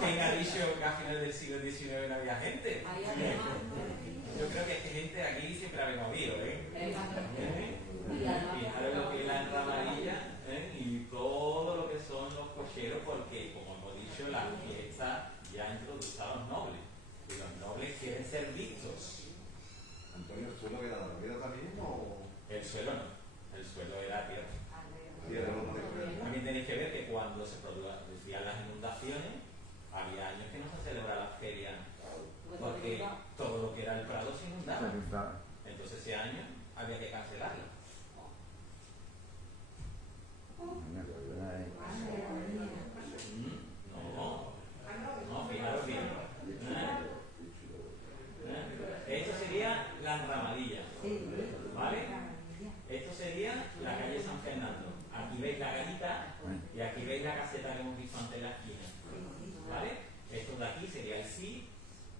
¿Quién ha dicho que a finales del siglo XIX no había gente? Yo creo que esta gente aquí siempre habéis movido, Fijaros lo que es la enramadilla y todo lo que son los cocheros, porque como hemos dicho, la fiesta ya ha introducido a los nobles. Y los nobles quieren ser vistos. Antonio, ¿el suelo era de la rueda también o...? El suelo no, el suelo era tierra. También tenéis que ver que cuando se producían las inundaciones, había años que no se celebraba la feria, porque así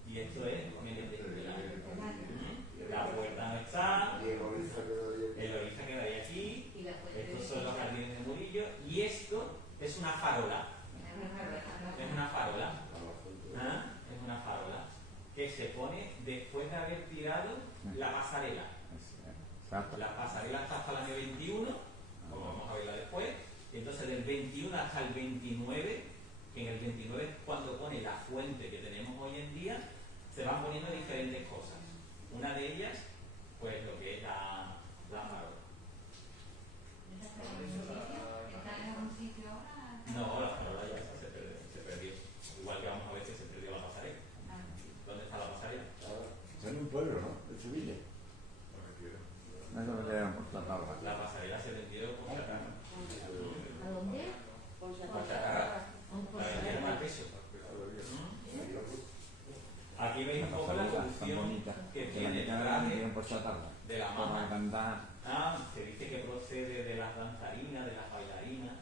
y esto es medio triangular. La puerta no está, Y el Oriza quedaría el Oriza quedaría aquí, Y la fuente estos de son los Sevilla. jardines de Murillo y esto es una farola. Es una farola. ¿Ah? Es una farola que se pone después de haber tirado la pasarela. Exacto. La pasarela está hasta el año 21, como vamos a verla después, y entonces del 21 hasta el 29, que en el 29 es cuando pone la fuente que tenemos hoy en día, se van poniendo diferentes cosas. Una de ellas, pues lo que es la farola. ¿Está en algún sitio ahora? No, la farola ya esa se perdió. Igual que vamos a ver que se perdió la pasarela. ¿Dónde está la pasarela? Está en un pueblo, ¿no? En Sevilla. Eso lo quedan por tratar. La pasarela se vendió por Chacara. ¿A dónde? Por Chacara. La vendieron al peso. Aquí veis un poco la Tan evolución bonita. que Que la tiene el mitad traje por chatarra. de la Por mama. andar. Se dice que procede de las danzarinas, de las bailarinas,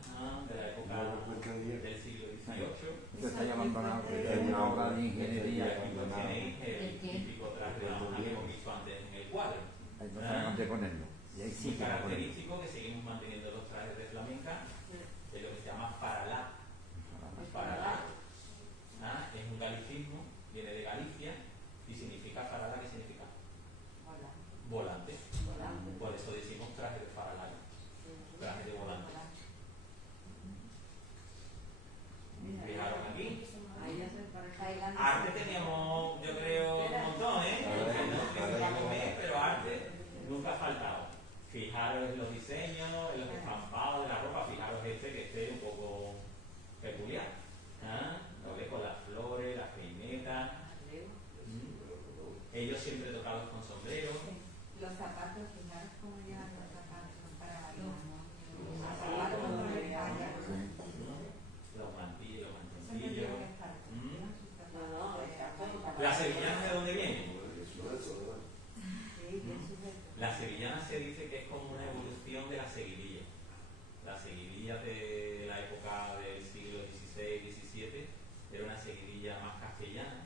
de la época del siglo XVIII. Esto está ya abandonado. Es una obra de Y ingeniería. aquí pues tenéis el típico traje de la mama que hemos visto antes en el cuadro. Hay que saber dónde ponerlo. Y ahí sí Muy que la ponen. característico que seguimos manteniendo los trajes de flamenca, es lo que se llama faralá. Faralá es un galicismo, viene de Galicia y significa faralá, ¿qué significa? Volante. Por eso decimos traje de faralá, traje de volante. Fijaros aquí. Arte teníamos, yo creo, un montón, ¿eh? No sé para comer, pero arte nunca ha faltado. Fijaros en los diseños, en los estampados de la ropa, fijaros que esté un poco peculiar. Lo ves con las flores, las peinetas. Ellos siempre tocados con sombrero. Los zapatos, fijaros cómo llevan los zapatos para bailar. Los Los zapatos zapatos, no les fallan. los mantillos, los Eso no mantoncillos. tiene que estar. ¿La sevillana de dónde viene? Sí, bien sujeto. La sevillana se dice que es como una evolución de la seguidilla. La seguidilla de la época del siglo XVI, XVII era una seguidilla más castellana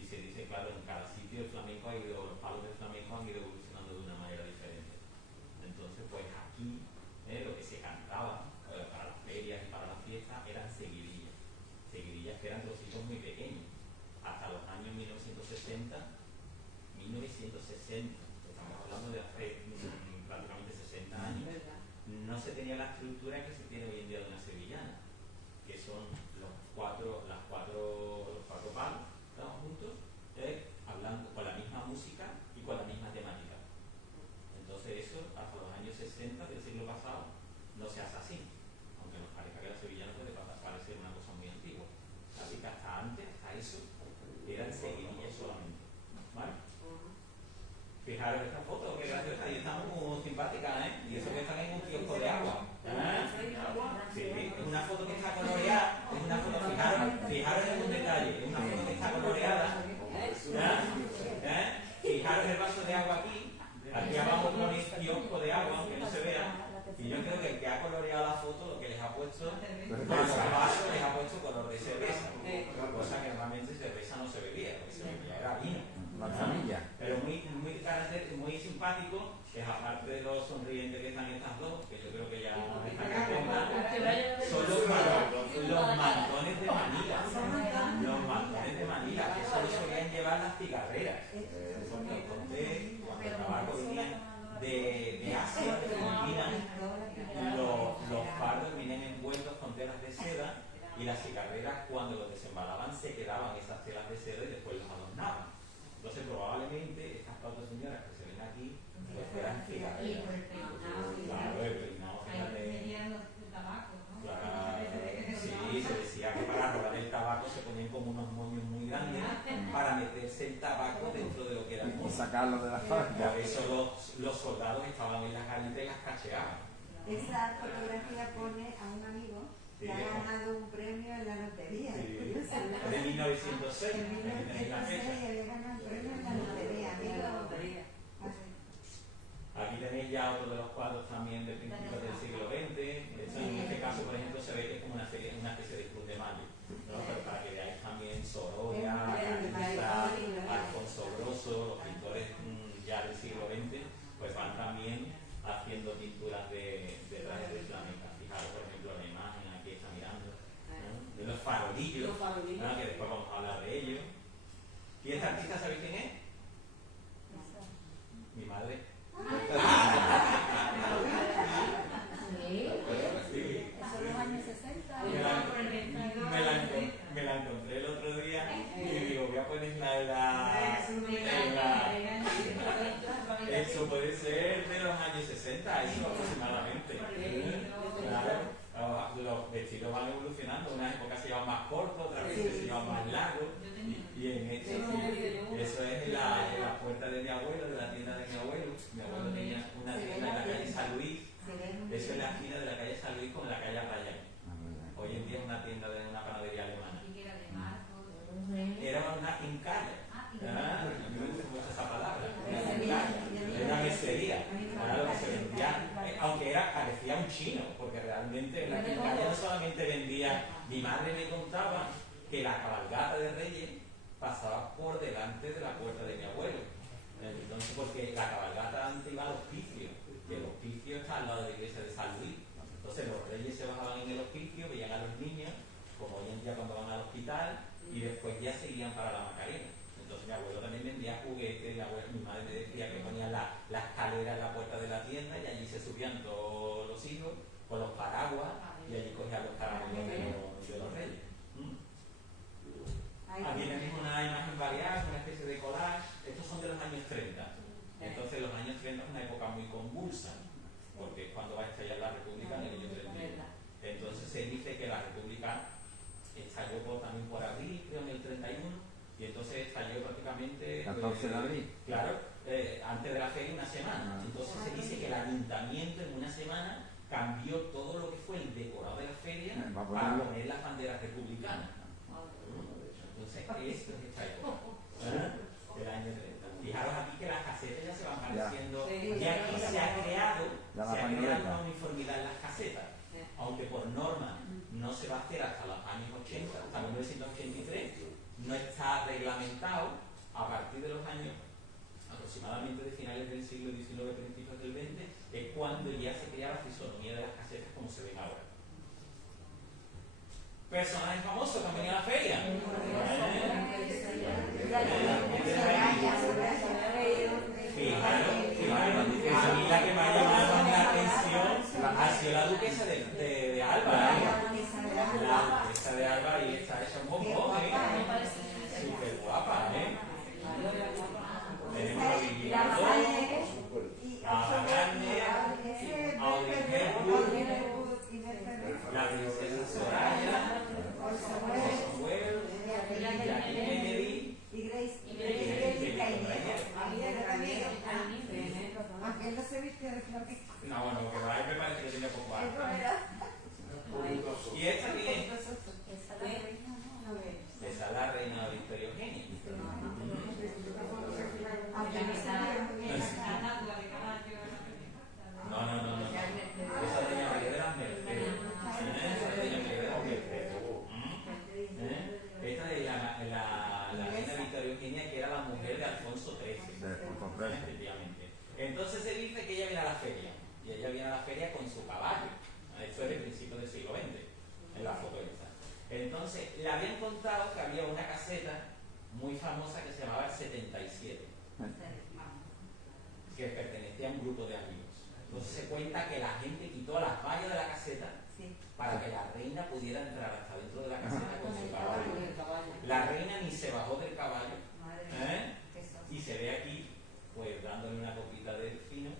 y se dice, claro, en cada sitio el flamenco ha ido, los palos del flamenco han ido evolucionando de una manera diferente. Entonces, pues aquí lo que se cantaba para las ferias y para las fiestas eran seguidillas. Seguidillas que eran trocitos muy pequeños. Hasta los años 1960, estamos hablando de hace prácticamente 60 años, no se tenía la estructura que se tiene hoy en día de una sevillana, que son los cuatro palos, ¿no? Juntos, hablando con la misma música y con la misma temática. Entonces eso, hasta los años 60 del siglo pasado, no se hace así, aunque nos parezca que la sevillana puede parecer una cosa muy antigua. Así que hasta antes, hasta eso, eran seguidillas solamente. ¿Vale? Fijaros esta foto, que graciosa, y está muy simpática, ¿eh? Y eso que están en un kiosco de agua. Sí, es una foto que está coloreada, es una foto, fijaros en un detalle, es una foto que está coloreada. Fijaros el vaso de agua aquí abajo pone kiosco de agua, aunque no se vea. Y yo creo que el que ha coloreado la foto, lo que les ha puesto, a los vasos les ha puesto color de cerveza. Cosa que normalmente cerveza no se bebía, porque se bebía era vino. Manzanilla. Pero muy simpático, que es aparte de los sonrientes que están estas dos, que yo creo que ya están contentas, son los mantones de Manila. Los mantones de Manila, que solo solían llevar las cigarreras. Porque entonces, cuando el tabaco venía de Asia, de Filipinas, los fardos venían envueltos con telas de seda y las cigarreras, cuando los desembalaban, se quedaban esas telas de seda y después los adornaban. Entonces, probablemente estas cuatro señoras que se ven aquí pues fueran cigarreras. Claro, el peinado, fíjate. Claro, sí, se decía que para robar el tabaco se ponían como unos moños muy grandes para meterse el tabaco dentro de lo que era el Y moño. sacarlo de las fábricas. Por eso los soldados estaban en las garitas y las cacheaban. Esa fotografía pone a un amigo que ha ganado un premio en la lotería. Sí. De 1906. En Tenéis la 1906 fecha. había ganado un premio en la lotería. Aquí tenéis ya otro de los cuadros también de principios del siglo XX. De hecho, en este caso, por ejemplo, se ve que es como una especie de cruz de mayo, ¿no? Pero para que veáis también Sorolla, Carmen, pones eso puede ser de los años 60, eso aproximadamente. Claro, los vestidos van evolucionando, una época se llevan más cortos, otras veces se llevan más largos. Y en eso, eso es en la puerta de mi abuelo, de la tienda de mi abuelo. Mi abuelo tenía una tienda en la calle San Luis. Eso es la esquina de la calle San Luis con la calle Rayán. Hoy en día es una tienda de una panadería alemana. Era una quincalla. A mí me gusta mucho esa palabra. Una quincalla. Era una mesería. Era lo que se vendía. Aunque parecía un chino, porque realmente en la quincalla no solamente vendía. Mi madre me contaba que la cabalgata de Reyes pasaba por delante de la puerta de mi abuelo. Entonces, porque la cabalgata antes iba al hospicio, y el hospicio está al lado de la iglesia de San Luis. Entonces los reyes se bajaban en el hospicio, veían a los niños, como hoy en día cuando van al hospital, y después ya seguían para la Macarena. Entonces mi abuelo también vendía juguetes, mi madre me decía que ponía la escalera en la puerta de la tienda y allí se subían todos los hijos con los paraguas y allí cogían los caramelos de los reyes. Aquí tenemos una imagen variada, una especie de collage. Estos son de los años 30. Entonces los años 30 es una época muy convulsa, porque es cuando va a estallar la República en el año 31. Entonces se dice que la República estalló también por abril, creo, en el 31, y entonces estalló prácticamente... 14 de abril. Claro, antes de la feria una semana. Entonces se dice que el ayuntamiento en una semana cambió todo lo que fue el decorado de la feria para poner las banderas republicanas. Entonces esto es esta época, del año 30. Fijaros aquí que las casetas ya se van pareciendo, ya aquí se ha creado una uniformidad en las casetas, aunque por norma no se va a hacer hasta los años 80, hasta 1983, no está reglamentado. A partir de los años aproximadamente de finales del siglo XIX, principios del XX, es cuando ya se crea la fisonomía de las casetas como se ven ahora. Personajes famosos también en la feria. Fijaros, a mí la que me ha llamado más la atención ha sido la duquesa de Alba. La duquesa de Alba y está hecha un bombón, súper guapa, Tenemos a Viviana, a Garnier, a Audrey Hepburn, la princesa Soraya, Orson Welles, Jackie Kennedy y Grace. Aunque él no se viste de flor. No, bueno, que va, me parece que tiene poco alto. ¿Y esta quién es? Esa es la reina Victoria Eugenia. No. Esa es doña María de las Mercedes. Esta es la reina Victoria Eugenia, que era la mujer de Alfonso XIII. Efectivamente. Entonces se dice que ella viene a la feria. Y ella viene a la feria con su caballo. Esto es de principios del siglo XX, en la foto esta. Entonces, le habían contado que había una caseta muy famosa que se llamaba el 77, que pertenecía a un grupo de amigos. Entonces se cuenta que la gente quitó las vallas de la caseta para que la reina pudiera entrar hasta dentro de la caseta con su caballo. La reina ni se bajó del caballo, y se ve aquí, pues dándole una copita de vino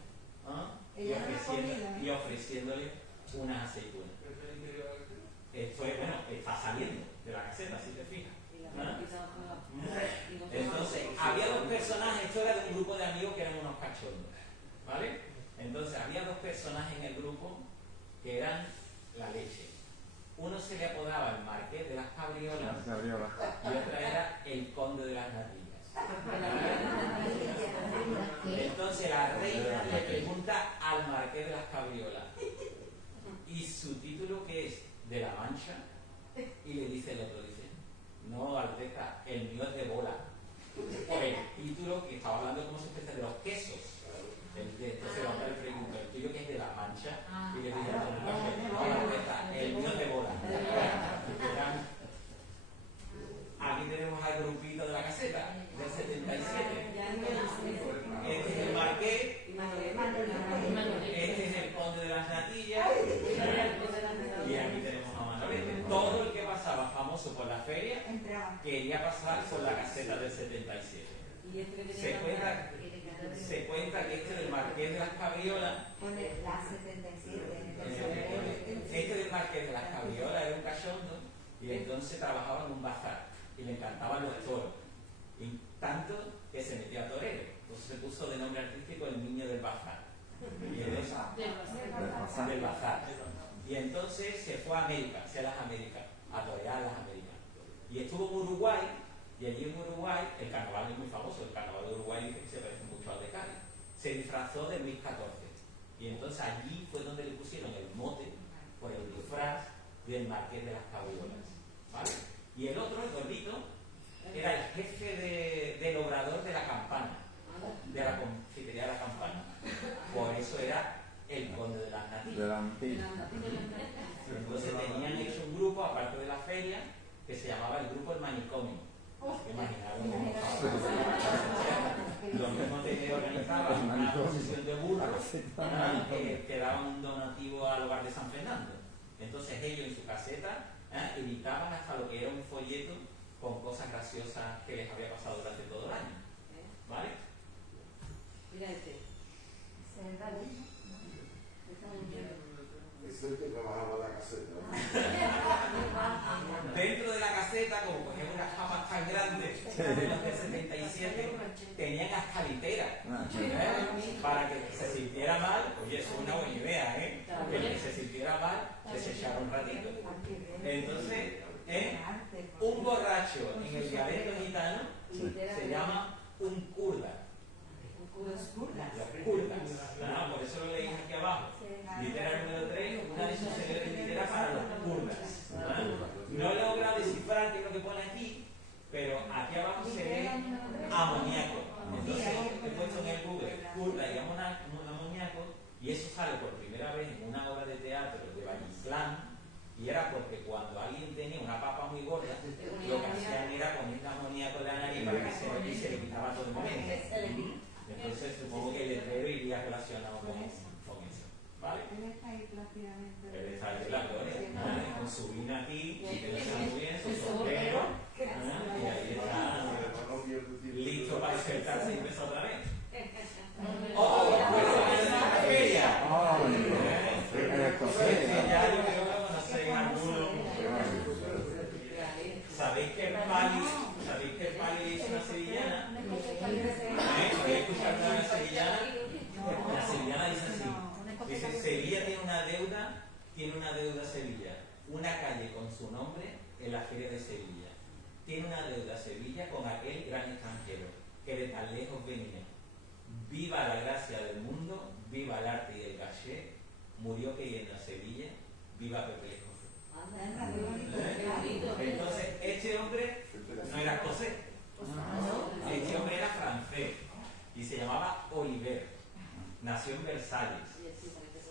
y ofreciéndole unas aceitunas. Esto es, bueno, está saliendo de la caseta, si te fijas. Entonces, había dos personajes, esto era de un grupo de amigos que eran unos cachondos, ¿vale? Entonces, había dos personajes en el grupo que eran la leche. Uno se le apodaba el Marqués de las Cabriolas y otro era el Conde de las Natillas. Entonces, la reina le pregunta al Marqués de las Cabriolas, ¿y su título qué es? De la Mancha. Y le dice el otro, no, Alteza, el mío es de bola. Por el título que estaba hablando como si fuese de los quesos. Entonces el hombre le pregunta, ¿el tuyo que es de la Mancha? Y le dice, no, Alteza, el mío es de bola. Aquí tenemos al grupito de la caseta, del 77. Este es el Marqués, este es el Conde de las Natillas, y aquí tenemos a Manolete. Todo el que pasaba famoso por la feria quería pasar con la caseta del 77. Se cuenta que este del Marqués de las Cabriolas, Pone la 77 este del Marqués de las Cabriolas era un cachondo y entonces trabajaba en un bazar y le encantaban los toros. Y tanto que se metió a torero. Entonces se puso de nombre artístico el Niño del Bazar. Y él es del bazar. Y entonces se fue a América, hacia las Américas, a torear las Américas. Y estuvo en Uruguay, y allí en Uruguay, el carnaval es muy famoso, el carnaval de Uruguay dice que se parece mucho al de Cádiz. Se disfrazó de Luis XIV. Y entonces allí fue donde le pusieron el mote por el disfraz del Marqués de las Cabriolas. ¿Vale? Y el otro, el gordito, era el jefe del obrador de la campana, de la confitería de la campana. Por eso era el conde de las nativas. Entonces tenían hecho un grupo, aparte de la feria, que se llamaba el grupo El Manicomio. Imaginaron lo mismo te organizaban una procesión de burros que daban un donativo al hogar de San Fernando. Entonces ellos en su caseta editaban hasta lo que era un folleto con cosas graciosas que les había pasado durante todo el año. ¿Vale? Mira este. Es el que trabajaba la caseta. Dentro de la caseta, como cogían unas camas tan grandes, los del 77, tenían hasta literas, para que se sintiera mal. Oye, eso es una buena idea, que se sintiera mal, que se echara un ratito. Entonces, un borracho en el dialecto gitano se llama un kurda. Los kurdas. Por eso lo leí aquí abajo. Litera número 3, una de sus señores literas para los kurdas. No he logrado descifrar qué es lo que pone aquí, pero aquí abajo se ve amoníaco. Entonces he puesto en el Google kurda y amoníaco, y eso sale por primera vez en una obra de teatro de Valle Inclán. Y era porque cuando alguien tenía una papa muy gorda, lo que hacían era ponerle amoníaco en la nariz para que se le quitaba todo el momento. Entonces supongo que el letrero iría relacionado con eso. ¿Vale? Él está ahí plácidamente. Él está ahí de la gloria, con su vino aquí, que le está muy bien, su sombrero, y ahí está, listo para despertarse y empezar otra vez. ¡Oh! ¡Pues la feria! Ya yo creo que conocéis alguno. ¿Sabéis que el Pali es una sevillana? ¿Habéis escuchado una sevillana? La sevillana dice así. Dice, Sevilla tiene una deuda Sevilla. Una calle con su nombre en la feria de Sevilla. Tiene una deuda Sevilla con aquel gran extranjero que de tan lejos venía. Viva la gracia del mundo, viva el arte y el cachet. Murió queriendo a Sevilla, viva Pepe Lejos. Entonces, este hombre no era escocés, este hombre era francés y se llamaba Oliver, nació en Versalles.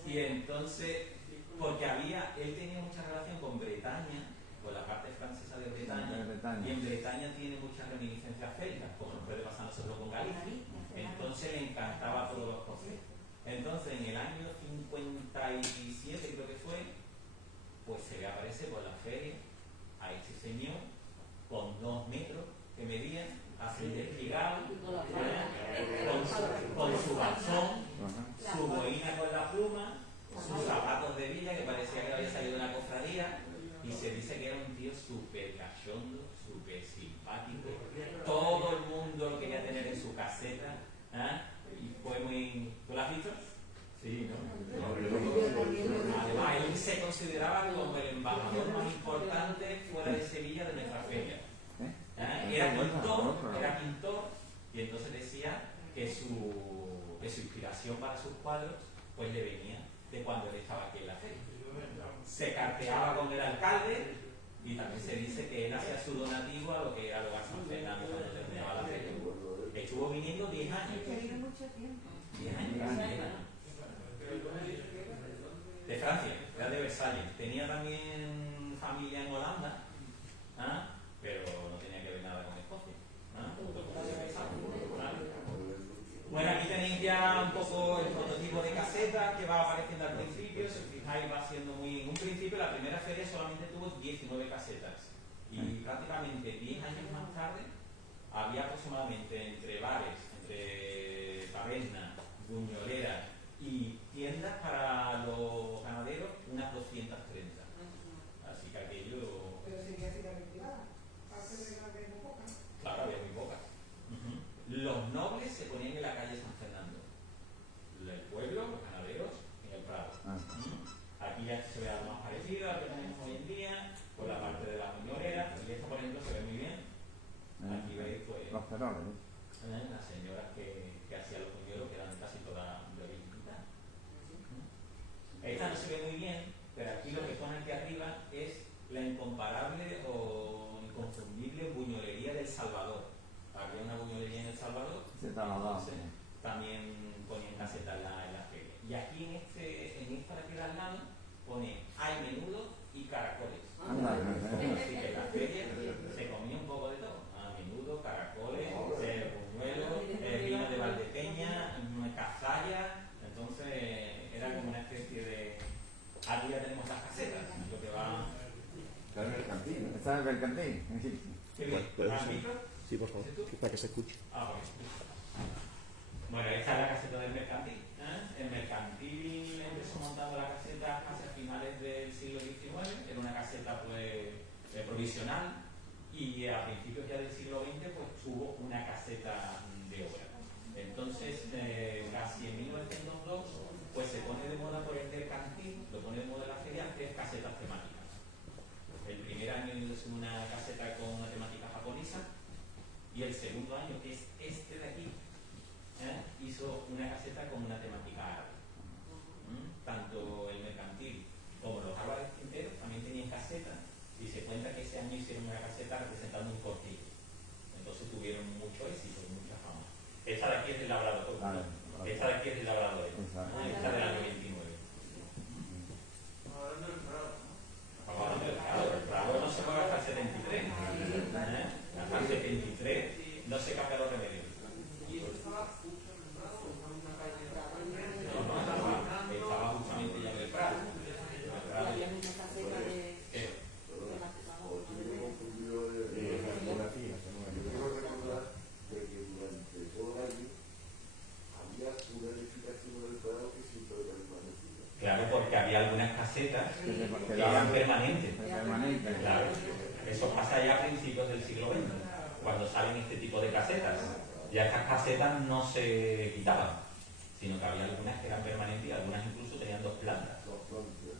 Y entonces, porque él tenía mucha relación con Bretaña, con la parte francesa de Bretaña, y en Bretaña tiene muchas reminiscencias celtas, como nos puede pasar a nosotros con Galicia. Entonces le encantaba a todos los escoceses. Entonces, en el año 57 creo que fue, pues se le aparece por la feria a este señor con 2 metros que medía, así desligado, con su bastón, su boina con la pluma, sus zapatos de villa que parecía que había salido de una cofradía, y se dice que era un tío súper cachondo, súper simpático. Todo el mundo lo quería tener en su caseta, y fue muy... ¿Tú lo has visto? Sí, ¿no? Además, él se consideraba como el embajador más importante fuera de Sevilla de nuestra feria. Era pintor, y entonces decía que su inspiración para sus cuadros pues le venía de cuando él estaba aquí en la feria. Se carteaba con el alcalde, y también se dice que él hacía su donativo a lo que era el hogar San Fernando cuando terminaba la feria. Estuvo viniendo 10 años. 10 años. De Francia, era de Versalles. Tenía también familia en Holanda, pero no tenía que ver nada con Escocia. Bueno, aquí tenéis ya un poco el prototipo de caseta que va apareciendo al principio. Si os fijáis, va siendo muy... En un principio, la primera feria solamente tuvo 19 casetas. Y prácticamente 10 años más tarde había aproximadamente entre bares, entre tabernas, buñoleras y tiendas para los ganaderos unas 230. Así que aquello... Pero sería finalmente privada. Aparte de la de Mococa. Claro, había muy pocas. Los nobles se ponían en la calle San Fernando. El pueblo, los ganaderos, en el Prado. Aquí ya se ve algo más parecido a lo que tenemos hoy en día, por la parte de las buñoleras. Y esto, por ejemplo, se ve muy bien. Aquí veis, pues, Los perones. las señoras que hacían los buñuelos, que eran casi todas brevitas. Esta no se ve muy bien, pero aquí lo que pone aquí arriba es la incomparable o inconfundible buñolería del Salvador. Había una buñolería en El Salvador, Se te la da. entonces también ponían casetas en la feria. Y aquí en esta de aquí de al lado pone hay menudo y caracoles. Así que en la feria se comía un poco de todo. Menudo, caracoles, buñuelos, vino de Valdepeña, cazalla. Entonces era como una especie de... Aquí ya tenemos las casetas, lo que va... Está en el mercantil, ¿no? Está en el mercantil. ¿Qué bien? ¿Has visto? Sí, por favor, para que se escuche. Bueno, esta es la caseta del mercantil. El mercantil empezó montando la caseta casi a finales del siglo XIX. Era una caseta pues provisional y a principios ya del siglo XX pues tuvo una caseta de obra. Entonces, casi en 1902 pues se pone de moda por el mercantil, lo pone de moda la feria, que es casetas temáticas. El primer año hizo una caseta con una temática japonesa y el segundo año, que es este de aquí, hizo una caseta con una temática árabe. Tanto el mercantil como los árabes enteros también tenían casetas y se cuenta que ese año hicieron una caseta representando un cortillo. Entonces tuvieron mucho éxito, mucha fama. Esta de aquí es del Labrador. Esta de aquí es del Labrador. Esta del año 29. Hablando del Prado, ¿no? Hablando del Prado. El Prado no se mueve hasta el 73. Hasta el 73 no se cambia los remedios. ¿Y eso estaba justo en el Prado o estaba en una calle? Estaba justamente ya en el Prado. Había una caseta de... Quiero recordar de que durante todo el año había una edificación del Prado que siempre permanecía. Claro, porque había algunas casetas que eran permanentes. Claro, eso pasa ya a principios del siglo XX, cuando salen este tipo de casetas. Ya estas casetas no se quitaban, sino que había algunas que eran permanentes y algunas incluso tenían 2 plantas.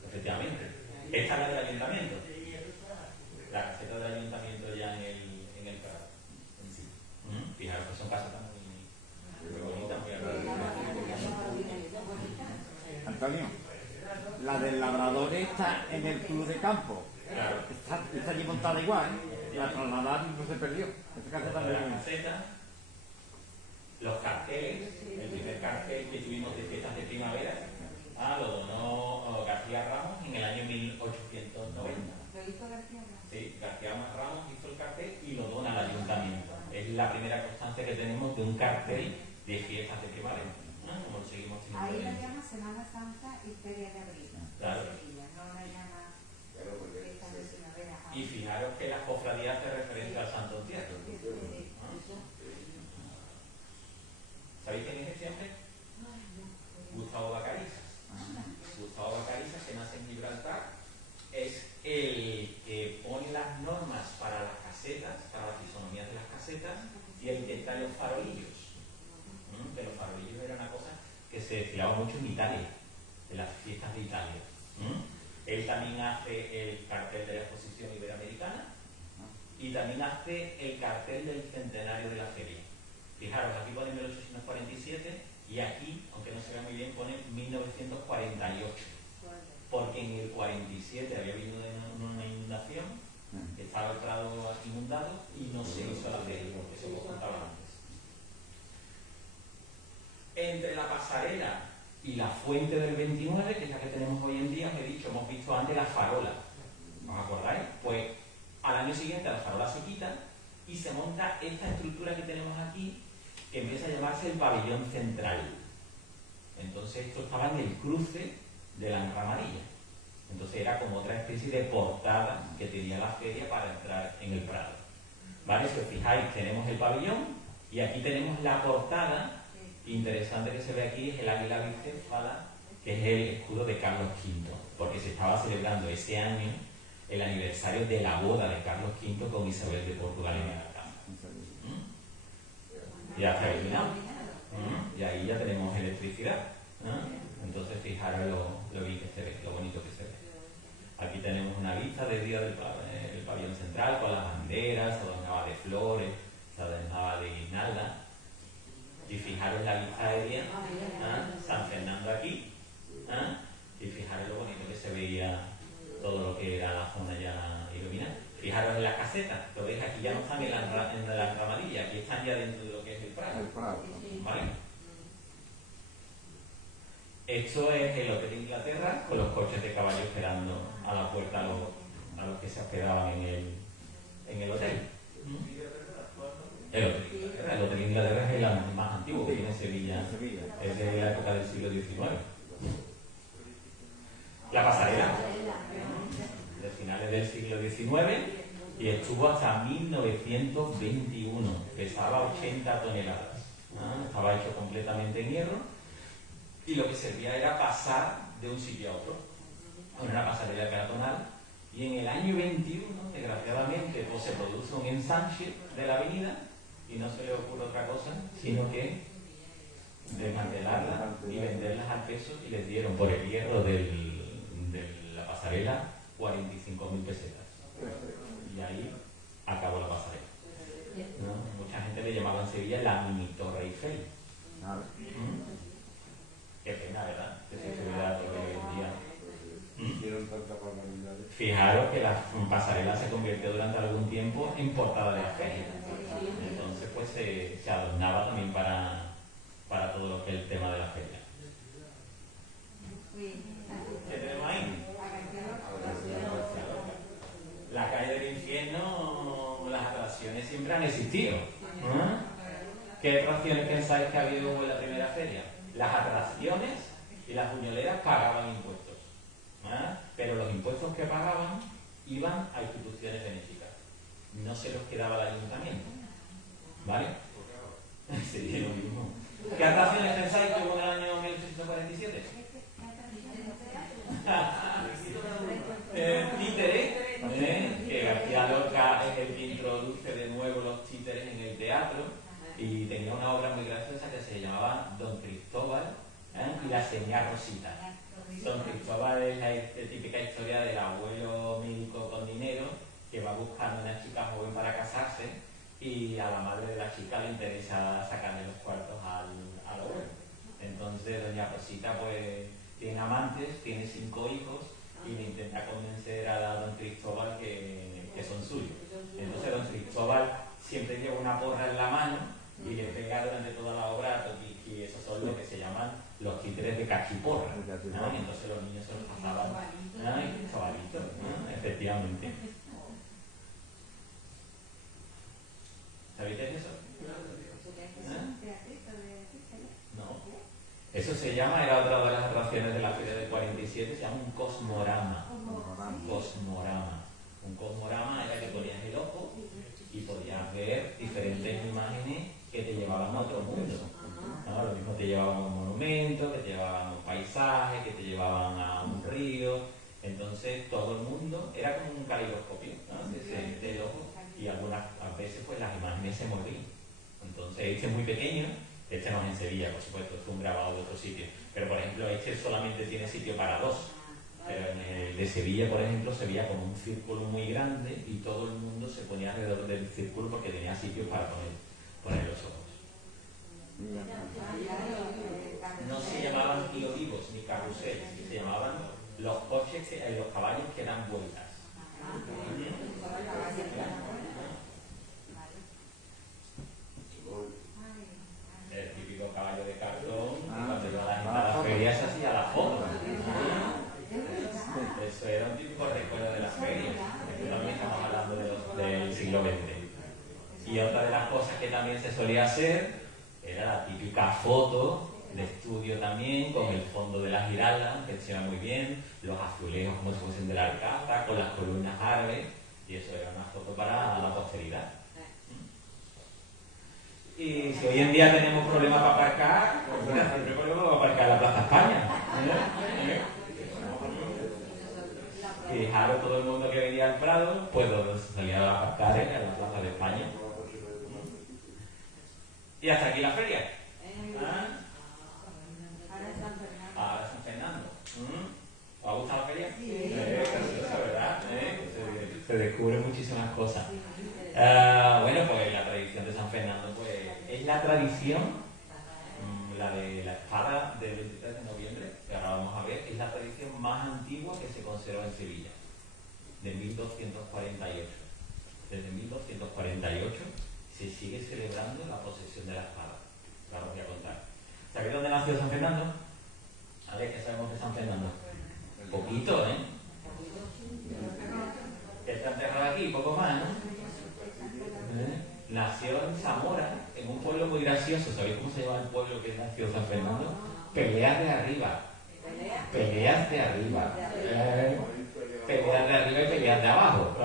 Efectivamente. Esta es la del ayuntamiento. La caseta del ayuntamiento ya en el Prado. En sí. Fijaros que son casetas muy bonitas, muy agradables. Antonio, la del Labrador está en el club de campo. Claro. Está allí montada igual, ¿eh? La trasladaron y no se perdió. Esa caseta La también. caseta, los carteles, el primer cartel que tuvimos de fiestas de primavera, lo donó García Ramos en el año 1890. Lo hizo García Ramos. Sí, García Ramos hizo el cartel y lo dona al ayuntamiento. Es la primera constancia que tenemos de un cartel de fiestas de primavera. Como lo seguimos teniendo. Ahí la llama Semana Santa y Feria de Abril. Claro. Sevilla, no la llama fiestas de primavera. Y fijaros que la cofradía hace referencia al Santo Entierro. ¿Sabéis quién es este hombre? Gustavo Vacarisas. Gustavo Vacarisas, que nace en Gibraltar, es el que pone las normas para las casetas, para las fisonomías de las casetas y el que trae los farolillos. Que los farolillos era una cosa que se desfilaba mucho en Italia, en las fiestas de Italia. Él también hace el cartel de la exposición iberoamericana y también hace el cartel del centenario de la feria. Fijaros, aquí pone 1847 y aquí, aunque no se vea muy bien, pone 1948. Porque en el 47 había habido una inundación, estaba el Prado inundado y no se hizo la feria, porque se contaba antes. Entre la pasarela y la fuente del 29, que es la que tenemos hoy en día, os he dicho, hemos visto antes la farola. ¿Os acordáis? Pues al año siguiente la farola se quita y se monta esta estructura que tenemos aquí, que empieza a llamarse el pabellón central. Entonces esto estaba en el cruce de la Enramadilla. Entonces era como otra especie de portada que tenía la feria para entrar en el Prado. ¿Vale? Si os fijáis, tenemos el pabellón y aquí tenemos la portada. Interesante que se ve aquí es el águila bicéfala, que es el escudo de Carlos V, porque se estaba celebrando ese año el aniversario de la boda de Carlos V con Isabel de Portugal en la cama. Ya está iluminado. Y ahí ya tenemos electricidad. Entonces fijaros lo bien que se ve, lo bonito que se ve. Aquí tenemos una vista del día del pabellón central con las banderas, se adornaba de flores, se adornaba de guirnalda. Y fijaros la vista aérea, San Fernando aquí, y fijaros lo bonito que se veía todo lo que era la zona ya iluminada. Fijaros en las casetas, lo veis aquí ya no están en la enramadilla, aquí están ya dentro de lo que es el Prado. ¿Vale? Esto es el Hotel Inglaterra con los coches de caballo esperando a la puerta a los que se hospedaban en el hotel. El Hotel Inglaterra es el más antiguo que tiene Sevilla, es de la época del siglo XIX. La pasarela, de finales del siglo XIX, y estuvo hasta 1921, pesaba 80 toneladas. Estaba hecho completamente en hierro y lo que servía era pasar de un sitio a otro, con una pasarela peatonal. Y en el año 21, desgraciadamente, pues se produjo un ensanche de la avenida y no se le ocurre otra cosa sino que desmantelarla y venderlas al peso, y les dieron por el hierro de la pasarela 45.000 pesetas. Y ahí acabó la pasarela. Mucha gente le llamaba en Sevilla la mini Torre Eiffel. Qué pena, ¿verdad? Que se estuviera todo el día. Fijaros que la pasarela se convirtió durante algún tiempo en portada de la feria. Entonces pues se adornaba también para todo lo que es el tema de la feria. ¿Qué tenemos ahí? La calle del infierno, las atracciones siempre han existido. ¿Qué atracciones pensáis que ha habido en la primera feria? Las atracciones y las buñoleras pagaban impuestos. Pero los impuestos que pagaban iban a instituciones benéficas. No se los quedaba el ayuntamiento. ¿Vale? Sería lo mismo. ¿Qué atracciones pensáis que hubo en el año 1847? Títere, que García Lorca es el que introduce de nuevo los títeres en el teatro, y tenía una obra muy graciosa que se llamaba Don Cristóbal y la señora Rosita. Don Cristóbal es la típica historia del abuelo médico con dinero que va buscando una chica joven para casarse, y a la madre de la chica le interesa sacarle los cuartos al abuelo. Entonces doña Rosita pues tiene amantes, tiene 5 hijos, y le intenta convencer a don Cristóbal que son suyos. Entonces don Cristóbal siempre lleva una porra en la mano y le pega durante toda la obra a Toki, y esos son los que se llaman los títeres de cachiporra. Entonces los niños se los pasaban chavalitos, efectivamente. ¿Sabéis qué es eso? No. Eso se llama, era otra de las atracciones de la feria del 47, se llama un cosmorama. Cosmorama. Un cosmorama era que ponías el ojo y podías ver diferentes imágenes que te llevaban a otro mundo. Lo mismo te llevaban a un monumento, que te llevaban a un paisaje, que te llevaban a un río. Entonces todo el mundo era como un caleidoscopio, del ojo, y algunas veces pues las imágenes se movían. Entonces este es muy pequeño, este no es en Sevilla, por supuesto, es un grabado de otro sitio, pero por ejemplo este solamente tiene sitio para 2, pero en el de Sevilla, por ejemplo, se veía como un círculo muy grande y todo el mundo se ponía alrededor del círculo porque tenía sitio para poner los ojos. No se llamaban olivos ni carruseles, se llamaban los coches, los caballos que dan vueltas. El típico caballo de cartón, cuando iba la gente a las ferias se hacía la foto. Eso era un típico recuerdo de las ferias. También estamos hablando del siglo XX. Y otra de las cosas que también se solía hacer era la típica foto de estudio también, con el fondo de la giralda, que se ve muy bien, los azulejos como si fuesen de la Alcázar, con las columnas árabes, y eso era una foto para la posteridad. Y si hoy en día tenemos problemas para aparcar, pues mira, siempre podemos aparcar en la Plaza España. Fijaros, todo el mundo que venía al Prado, pues donde se salía a aparcar en la Plaza de España. Y hasta aquí la feria. ¿Ah? Ahora San Fernando. ¿Os ha gustado la feria? Sí. Graciosa, ¿verdad? Se descubren muchísimas cosas. Bueno, pues la tradición de San Fernando, pues es la tradición, la de la espada del 23 de noviembre, que ahora vamos a ver, es la tradición más antigua que se conserva en Sevilla, de 1248. Desde 1248 se sigue celebrando la procesión de la espada. Ahora os voy a contar. ¿Sabéis dónde nació San Fernando? A ver, ¿qué sabemos de San Fernando? Poquito, ¿eh? Está enterrado aquí, poco más, ¿no? Nació en Zamora, en un pueblo muy gracioso. ¿Sabéis cómo se llama el pueblo que nació San Fernando? Peleas de Arriba. Peleas de Arriba. Peleas de Arriba y Peleas de Abajo.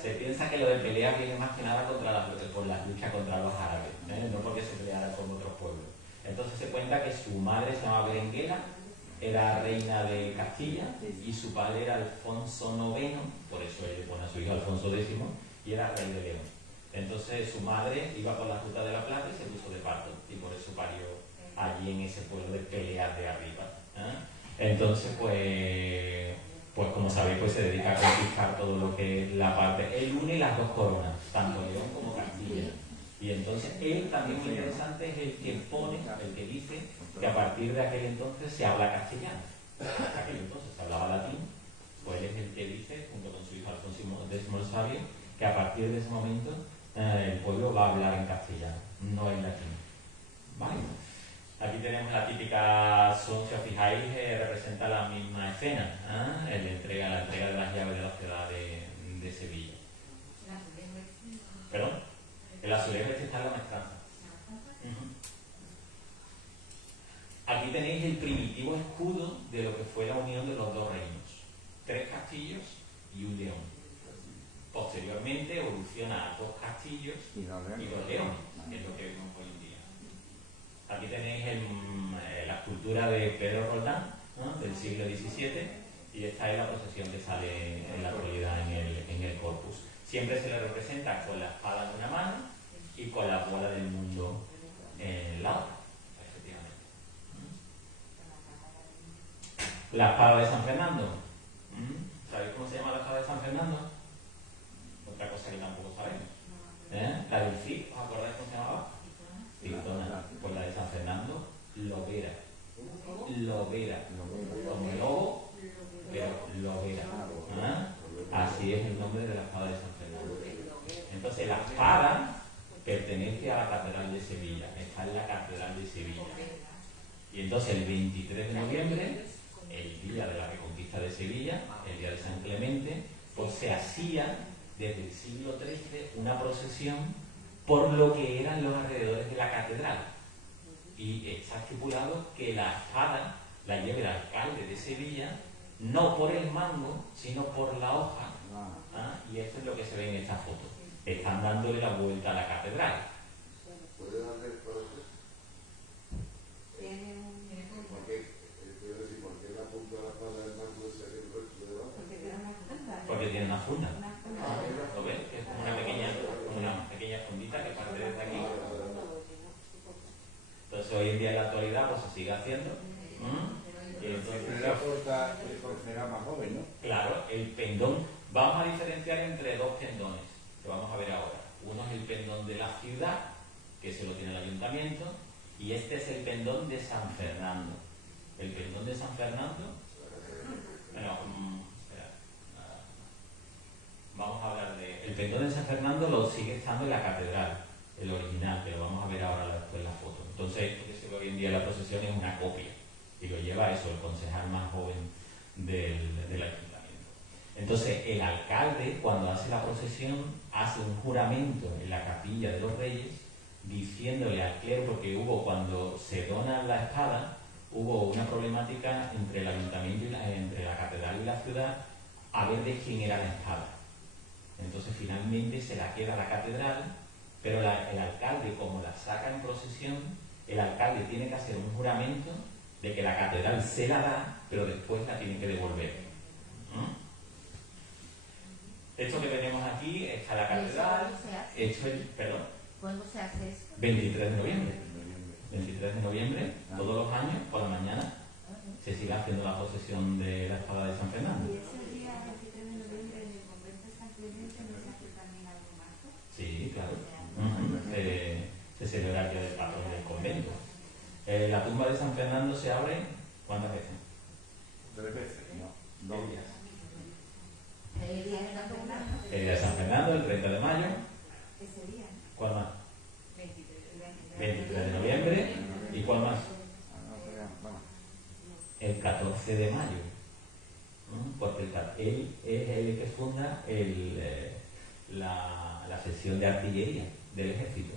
Se piensa que lo de peleas viene más que nada por la lucha contra los árabes, no porque se peleara con otros pueblos. Entonces se cuenta que su madre se llamaba Berenguela, era reina de Castilla, y su padre era Alfonso IX, por eso él le pone a su hijo Alfonso X, y era rey de León. Entonces su madre iba por la ruta de la Plata y se puso de parto, y por eso parió allí en ese pueblo de Peleas de Arriba. Entonces pues como sabéis, pues se dedica a conquistar todo lo que es la parte. Él une las dos coronas, tanto León como Castilla. Y entonces él también, muy interesante, es el que pone, el que dice que a partir de aquel entonces se habla castellano. Hasta aquel entonces se hablaba latín, pues él es el que dice, junto con su hijo Alfonso X el Sabio, que a partir de ese momento el pueblo va a hablar en castellano, no en latín. ¿Vale? Aquí tenemos la típica son, si os fijáis, representa la misma escena, la entrega de las llaves de la ciudad de Sevilla. ¿Perdón? El azulejo este está en la maestranza. Aquí tenéis el primitivo escudo de lo que fue la unión de los dos reinos. 3 castillos y un león. Posteriormente evoluciona a 2 castillos y 2 leones, que es lo que vemos hoy en día. Aquí tenéis la escultura de Pedro Roldán, del siglo XVII, y esta es la procesión que sale en la actualidad en el corpus. Siempre se le representa con la espada en una mano y con la bola del mundo en la otra, efectivamente. La espada de San Fernando. ¿Sabéis cómo se llama la espada de San Fernando? Otra cosa que tampoco sabemos. La del Cid, ¿os acordáis cómo se llamaba? Tritona. Pues la de San Fernando, Lobera. Lobera. Como el lobo, pero Lobera. Así es el nombre de la espada de San Fernando. Entonces la espada pertenece a la Catedral de Sevilla, está en la Catedral de Sevilla. Y entonces el 23 de noviembre, el día de la reconquista de Sevilla, el día de San Clemente, pues se hacía desde el siglo XIII una procesión por lo que eran los alrededores de la catedral. Y está estipulado que la espada la lleve el alcalde de Sevilla, no por el mango, sino por la hoja. Y esto es lo que se ve en esta foto. Están dándole la vuelta a la catedral. ¿Puede darle para usted? Tiene un... Quiero decir, ¿por qué la punta de la espada del mango es el resto de abajo? Porque tiene una funda. Porque tiene una funda. Una funda. ¿Lo ves? Que es como una pequeña fundita que parte desde aquí. Entonces hoy en día en la actualidad pues se sigue haciendo. Y entonces, era más joven, ¿no? claro, el pendón. Vamos a diferenciar entre 2 pendones que vamos a ver ahora. Uno es el pendón de la ciudad, que se lo tiene el ayuntamiento, y este es el pendón de San Fernando. El pendón de San Fernando, bueno, espera, vamos a hablar de... El pendón de San Fernando lo sigue estando en la catedral, el original, pero vamos a ver ahora después la foto. Entonces esto que se ve hoy en día en la procesión es una copia, y lo lleva eso, el concejal más joven del ayuntamiento. Entonces el alcalde, cuando hace la procesión, hace un juramento en la capilla de los Reyes diciendo diciéndole al clero, porque hubo, cuando se dona la espada, hubo una problemática entre el ayuntamiento entre la catedral y la ciudad, a ver de quién era la espada. Entonces finalmente se la queda la catedral, pero el alcalde, como la saca en procesión, el alcalde tiene que hacer un juramento de que la catedral se la da, pero después la tiene que devolver. Esto que tenemos aquí está la catedral. Esto es, perdón. ¿Cuándo se hace eso? 23 de noviembre. 23 de noviembre, todos los años, por la mañana, se sigue haciendo la procesión de la espada de San Fernando. ¿Y ese día, 23 de noviembre, en el convento de San Clemente, no se hace también algo más? Sí, claro. Se celebra el día del patrón del convento. La tumba de San Fernando se abre, ¿cuántas veces? 3 veces. No, 2 días. El día de San Fernando. El día de San Fernando, el 30 de mayo. Ese día. ¿Cuál más? 23 de de noviembre. ¿Y cuál más? Bueno, El 14 de mayo. Porque él es el que funda la sección de artillería del ejército.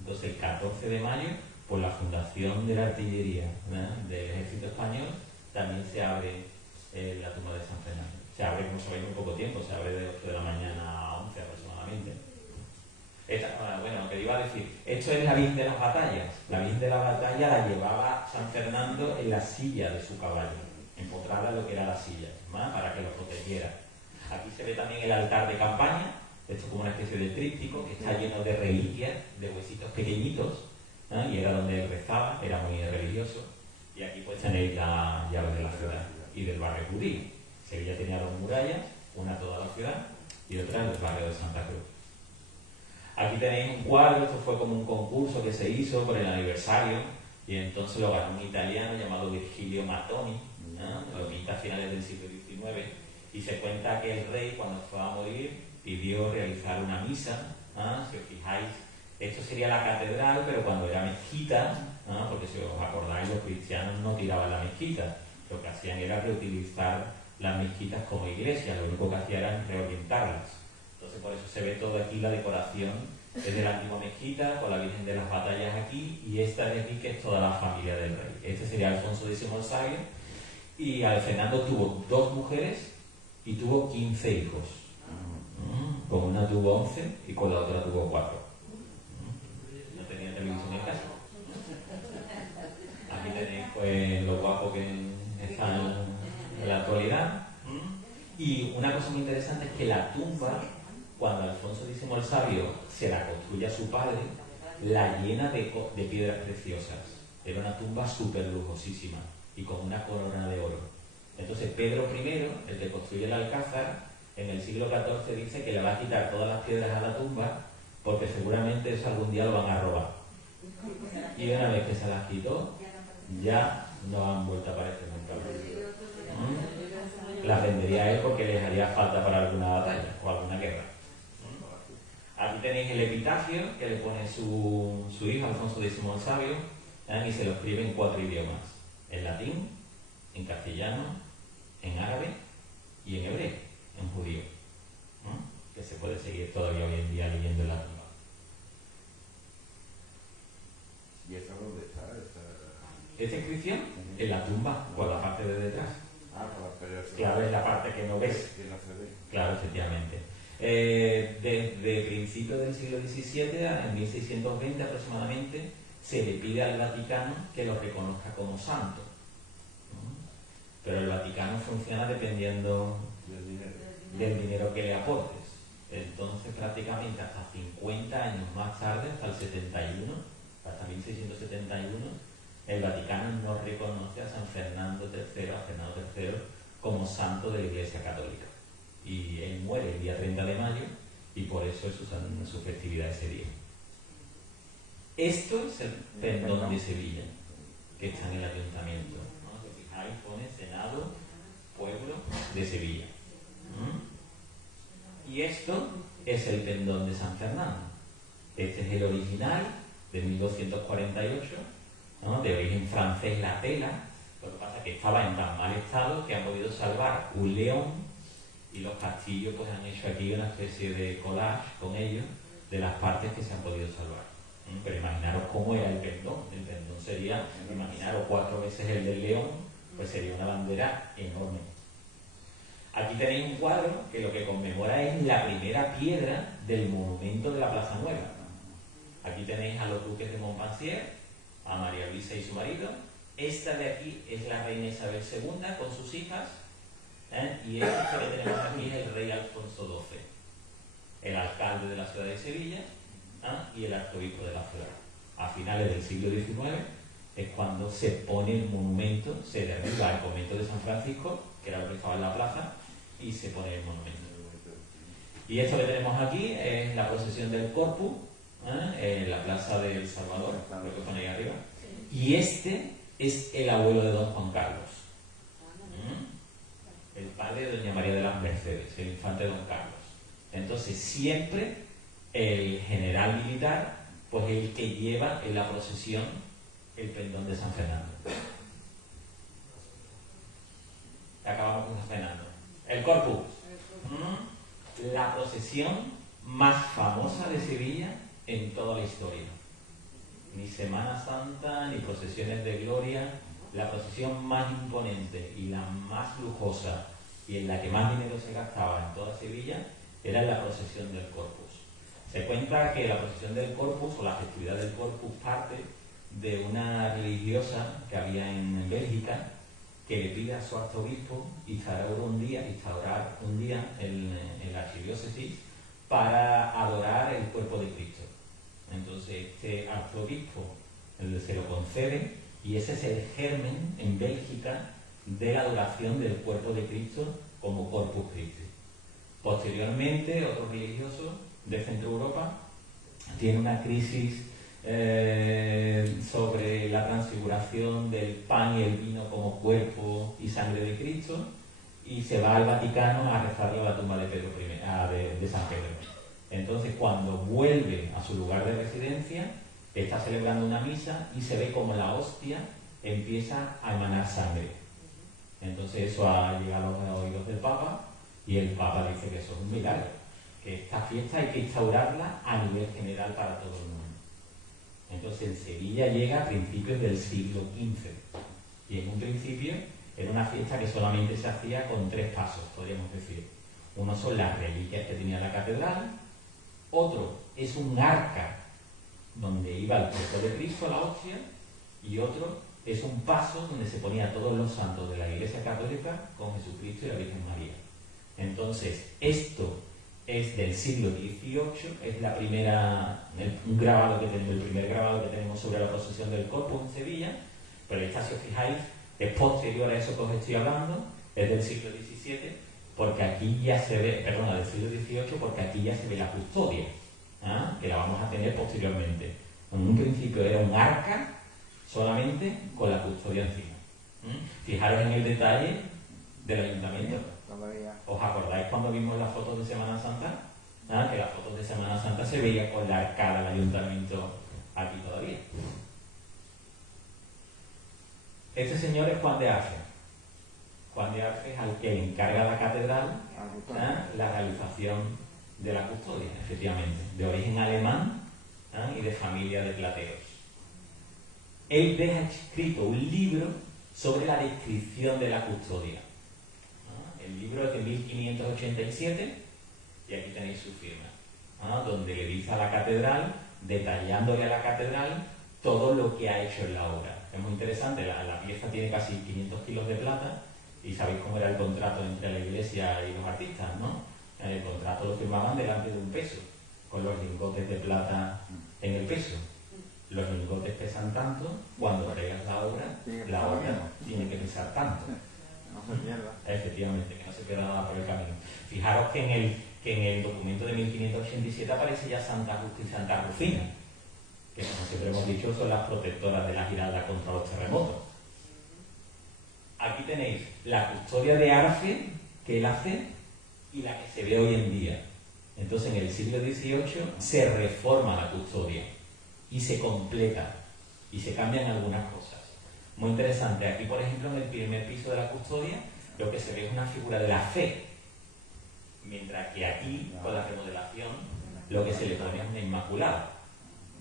Entonces, el 14 de mayo, por la fundación de la artillería, ¿no?, del ejército español, también se abre la tumba de San Fernando. Se abre, como sabéis, muy poco tiempo, se abre de 8 de la mañana a 11 aproximadamente. Bueno, lo que iba a decir, esto es la Virgen de las Batallas. La Virgen de las Batallas la llevaba San Fernando en la silla de su caballo, empotrada en lo que era la silla, ¿no?, para que lo protegiera. Aquí se ve también el altar de campaña. Esto es como una especie de tríptico que está lleno de reliquias, de huesitos pequeñitos, ¿no?, y era donde él rezaba, era muy religioso. Y aquí pues tenéis las llaves de la ciudad y del barrio judío. Sevilla tenía 2 murallas, una toda la ciudad y otra el barrio de Santa Cruz. Aquí tenéis un cuadro, esto fue como un concurso que se hizo por el aniversario, y entonces lo ganó un italiano llamado Virgilio Mattoni, ¿no?, lo pinta a finales del siglo XIX, y se cuenta que el rey, cuando fue a morir, pidió realizar una misa, ¿no? Si os fijáis, esto sería la catedral, pero cuando era mezquita, ¿no?, porque si os acordáis, los cristianos no tiraban la mezquita, lo que hacían era reutilizar las mezquitas como iglesia, lo único que hacían era reorientarlas. Entonces por eso se ve todo aquí la decoración desde la antigua mezquita, con la Virgen de las Batallas aquí, y esta de aquí que es toda la familia del rey. Este sería Alfonso X el Sabio, y Fernando tuvo 2 mujeres y tuvo 15 hijos. Con una tuvo 11 y con la otra tuvo 4. No tenía televisión en casa. Aquí tenéis pues lo guapo que están en la actualidad. Y una cosa muy interesante es que la tumba, cuando Alfonso X el Sabio se la construye a su padre, la llena de piedras preciosas. Era una tumba súper lujosísima y con una corona de oro. Entonces Pedro I, el que construye el Alcázar, en el siglo XIV dice que le va a quitar todas las piedras a la tumba porque seguramente eso algún día lo van a robar. Y una vez que se las quitó, ya no han vuelto a aparecer nunca. Las vendería él porque les haría falta para alguna batalla o alguna guerra. Aquí tenéis el epitafio que le pone su hijo Alfonso X el Sabio, y se lo escribe en 4 idiomas: en latín, en castellano, en árabe y en hebreo, en judío, que se puede seguir todavía hoy en día leyendo en la tumba. ¿Y esa dónde está? Esta inscripción en la tumba, por la parte de detrás. Pero Claro, es la parte que no ves. que no se ve. Claro, efectivamente. Desde principios del siglo XVII, en 1620 aproximadamente, se le pide al Vaticano que lo reconozca como santo. Pero el Vaticano funciona dependiendo del dinero que le aportes. Entonces, prácticamente hasta 50 años más tarde, hasta el 71, hasta 1671, el Vaticano no reconoce a San Fernando III, a Fernando III, como santo de la Iglesia Católica. Y él muere el día 30 de mayo y por eso es su festividad ese día. Esto es el pendón de Sevilla, que está en el ayuntamiento, ¿no? Si fijáis, pone Senado, Pueblo de Sevilla. Y esto es el pendón de San Fernando. Este es el original de 1248, ¿no?, de origen francés, la tela. Lo que pasa es que estaba en tan mal estado que han podido salvar un león, y los castillos pues han hecho aquí una especie de collage con ellos de las partes que se han podido salvar. Pero imaginaros cómo era el pendón. El pendón sería, imaginaros, 4 veces el del león, pues sería una bandera enorme. Aquí tenéis un cuadro que lo que conmemora es la primera piedra del monumento de la Plaza Nueva. Aquí tenéis a los duques de Montpensier, a María Luisa y su marido. Esta de aquí es la reina Isabel II con sus hijas, y este que tenemos aquí es el rey Alfonso XII, el alcalde de la ciudad de Sevilla, y el arzobispo de la ciudad. A finales del siglo XIX es cuando se pone el monumento, se derriba el convento de San Francisco, que era lo que estaba en la plaza, y se pone el monumento. Y esto que tenemos aquí es la procesión del Corpus, en la plaza del Salvador, lo que pone ahí arriba. Y este es el abuelo de don Juan Carlos, el padre de doña María de las Mercedes, el infante don Carlos. Entonces siempre el general militar, pues el que lleva en la procesión el pendón de San Fernando. Acabamos con San Fernando. El Corpus, la procesión más famosa de Sevilla en toda la historia. Ni Semana Santa, ni procesiones de gloria. La procesión más imponente y la más lujosa y en la que más dinero se gastaba en toda Sevilla era la procesión del Corpus. Se cuenta que la procesión del Corpus o la festividad del Corpus parte de una religiosa que había en Bélgica que le pide a su arzobispo instaurar un día en la archidiócesis para adorar el cuerpo de Cristo. Entonces este arzobispo se lo concede y ese es el germen en Bélgica de la adoración del cuerpo de Cristo como Corpus Christi. Posteriormente, otros religiosos de Centro Europa tienen una crisis sobre la transfiguración del pan y el vino como cuerpo y sangre de Cristo y se va al Vaticano a rezarle a la tumba de San Pedro. Entonces, cuando vuelve a su lugar de residencia, está celebrando una misa y se ve como la hostia empieza a emanar sangre. Entonces eso ha llegado a los oídos del Papa y el Papa dice que eso es un milagro, que esta fiesta hay que instaurarla a nivel general para todo el mundo. Entonces en Sevilla llega a principios del siglo XV y en un principio era una fiesta que solamente se hacía con 3 pasos, podríamos decir. Uno son las reliquias que tenía la catedral, otro es un arca donde iba el cuerpo de Cristo, la hostia, y otro es un paso donde se ponía a todos los santos de la Iglesia Católica con Jesucristo y la Virgen María. Entonces, esto es del siglo XVIII, es la primera, un grabado que tenemos, el primer grabado que tenemos sobre la procesión del Corpus en Sevilla, pero esta, si os fijáis, es posterior a eso que os estoy hablando, es del siglo XVII, porque aquí ya se ve, perdona, del siglo XVIII, porque aquí ya se ve la custodia, que la vamos a tener posteriormente. En un principio era un arca solamente con la custodia encima. Fijaros en el detalle del ayuntamiento. ¿Os acordáis cuando vimos las fotos de Semana Santa? Que las fotos de Semana Santa se veía con la arcada del ayuntamiento aquí todavía. Este señor es Juan de Arce. Juan de Arce es al que le encarga la catedral la realización de la custodia, efectivamente, de origen alemán y de familia de plateros. Él deja escrito un libro sobre la descripción de la custodia. El libro es de 1587 y aquí tenéis su firma, donde le dice a la catedral, detallándole a la catedral todo lo que ha hecho en la obra. Es muy interesante, la pieza tiene casi 500 kilos de plata y sabéis cómo era el contrato entre la iglesia y los artistas, ¿no? El contrato lo firmaban delante de un peso, con los lingotes de plata en el peso. Los lingotes pesan tanto, cuando traigas la obra tiene que pesar tanto. No se pierda. Efectivamente, que no se pierda nada por el camino. Fijaros que en el documento de 1587 aparece ya Santa Justa y Santa Rufina, que como siempre hemos dicho son las protectoras de la Giralda contra los terremotos. Aquí tenéis la custodia de Arce que él hace y la que se ve hoy en día. Entonces en el siglo XVIII se reforma la custodia y se completa y se cambian algunas cosas. Muy interesante. Aquí, por ejemplo, en el primer piso de la custodia, lo que se ve es una figura de la fe, mientras que aquí, con la remodelación, lo que se le pone es una inmaculada.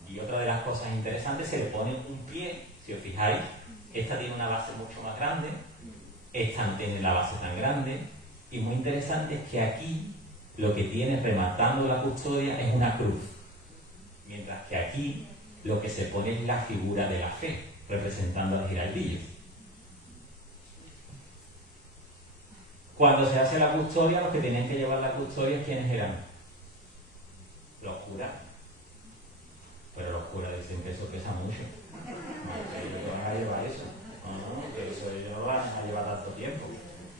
Y otra de las cosas interesantes, se le pone un pie, si os fijáis, esta tiene una base mucho más grande, esta no tiene la base tan grande, y muy interesante es que aquí lo que tiene rematando la custodia es una cruz, mientras que aquí lo que se pone es la figura de la fe, representando al giraldillo. Cuando se hace la custodia, los que tenían que llevar la custodia, ¿quiénes eran? Los curas. Pero los curas dicen que eso pesa mucho. Ellos no van a llevar eso. No, que eso ellos no lo van a llevar tanto tiempo.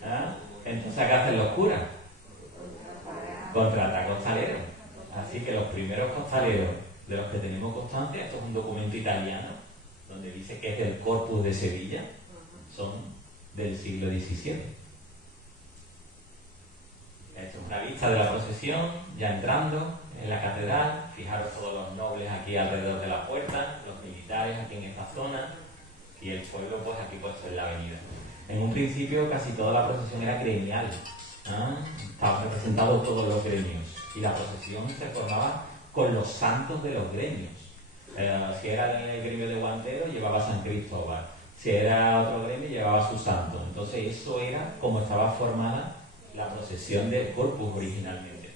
¿Ah? Entonces, ¿qué hacen los curas? Contratar costaleros. Así que los primeros costaleros de los que tenemos constancia, esto es un documento italiano, donde dice que es del Corpus de Sevilla, son del siglo XVII. Esta es una vista de la procesión, ya entrando en la catedral. Fijaros todos los nobles aquí alrededor de la puerta, los militares aquí en esta zona y el pueblo pues aquí puesto en la avenida. En un principio casi toda la procesión era gremial, ¿ah? Estaban representados todos los gremios y la procesión se formaba con los santos de los gremios. Si era el gremio de guanteros, llevaba San Cristóbal. Si era otro gremio, llevaba su santo. Entonces eso era como estaba formada la procesión del Corpus originalmente.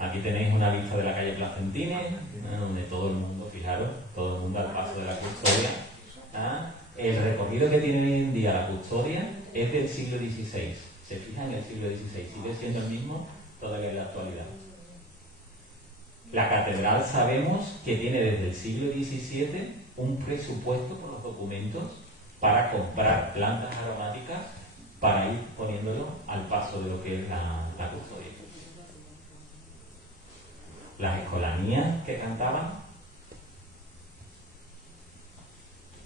Aquí tenéis una vista de la calle Placentines, donde todo el mundo, fijaros, todo el mundo al paso de la custodia. El recorrido que tiene hoy en día la custodia es del siglo XVI. Se fijan en el siglo XVI, sigue siendo el mismo todavía en la actualidad. La catedral sabemos que tiene desde el siglo XVII un presupuesto por los documentos para comprar plantas aromáticas para ir poniéndolo al paso de lo que es la custodia. Las escolanías que cantaban,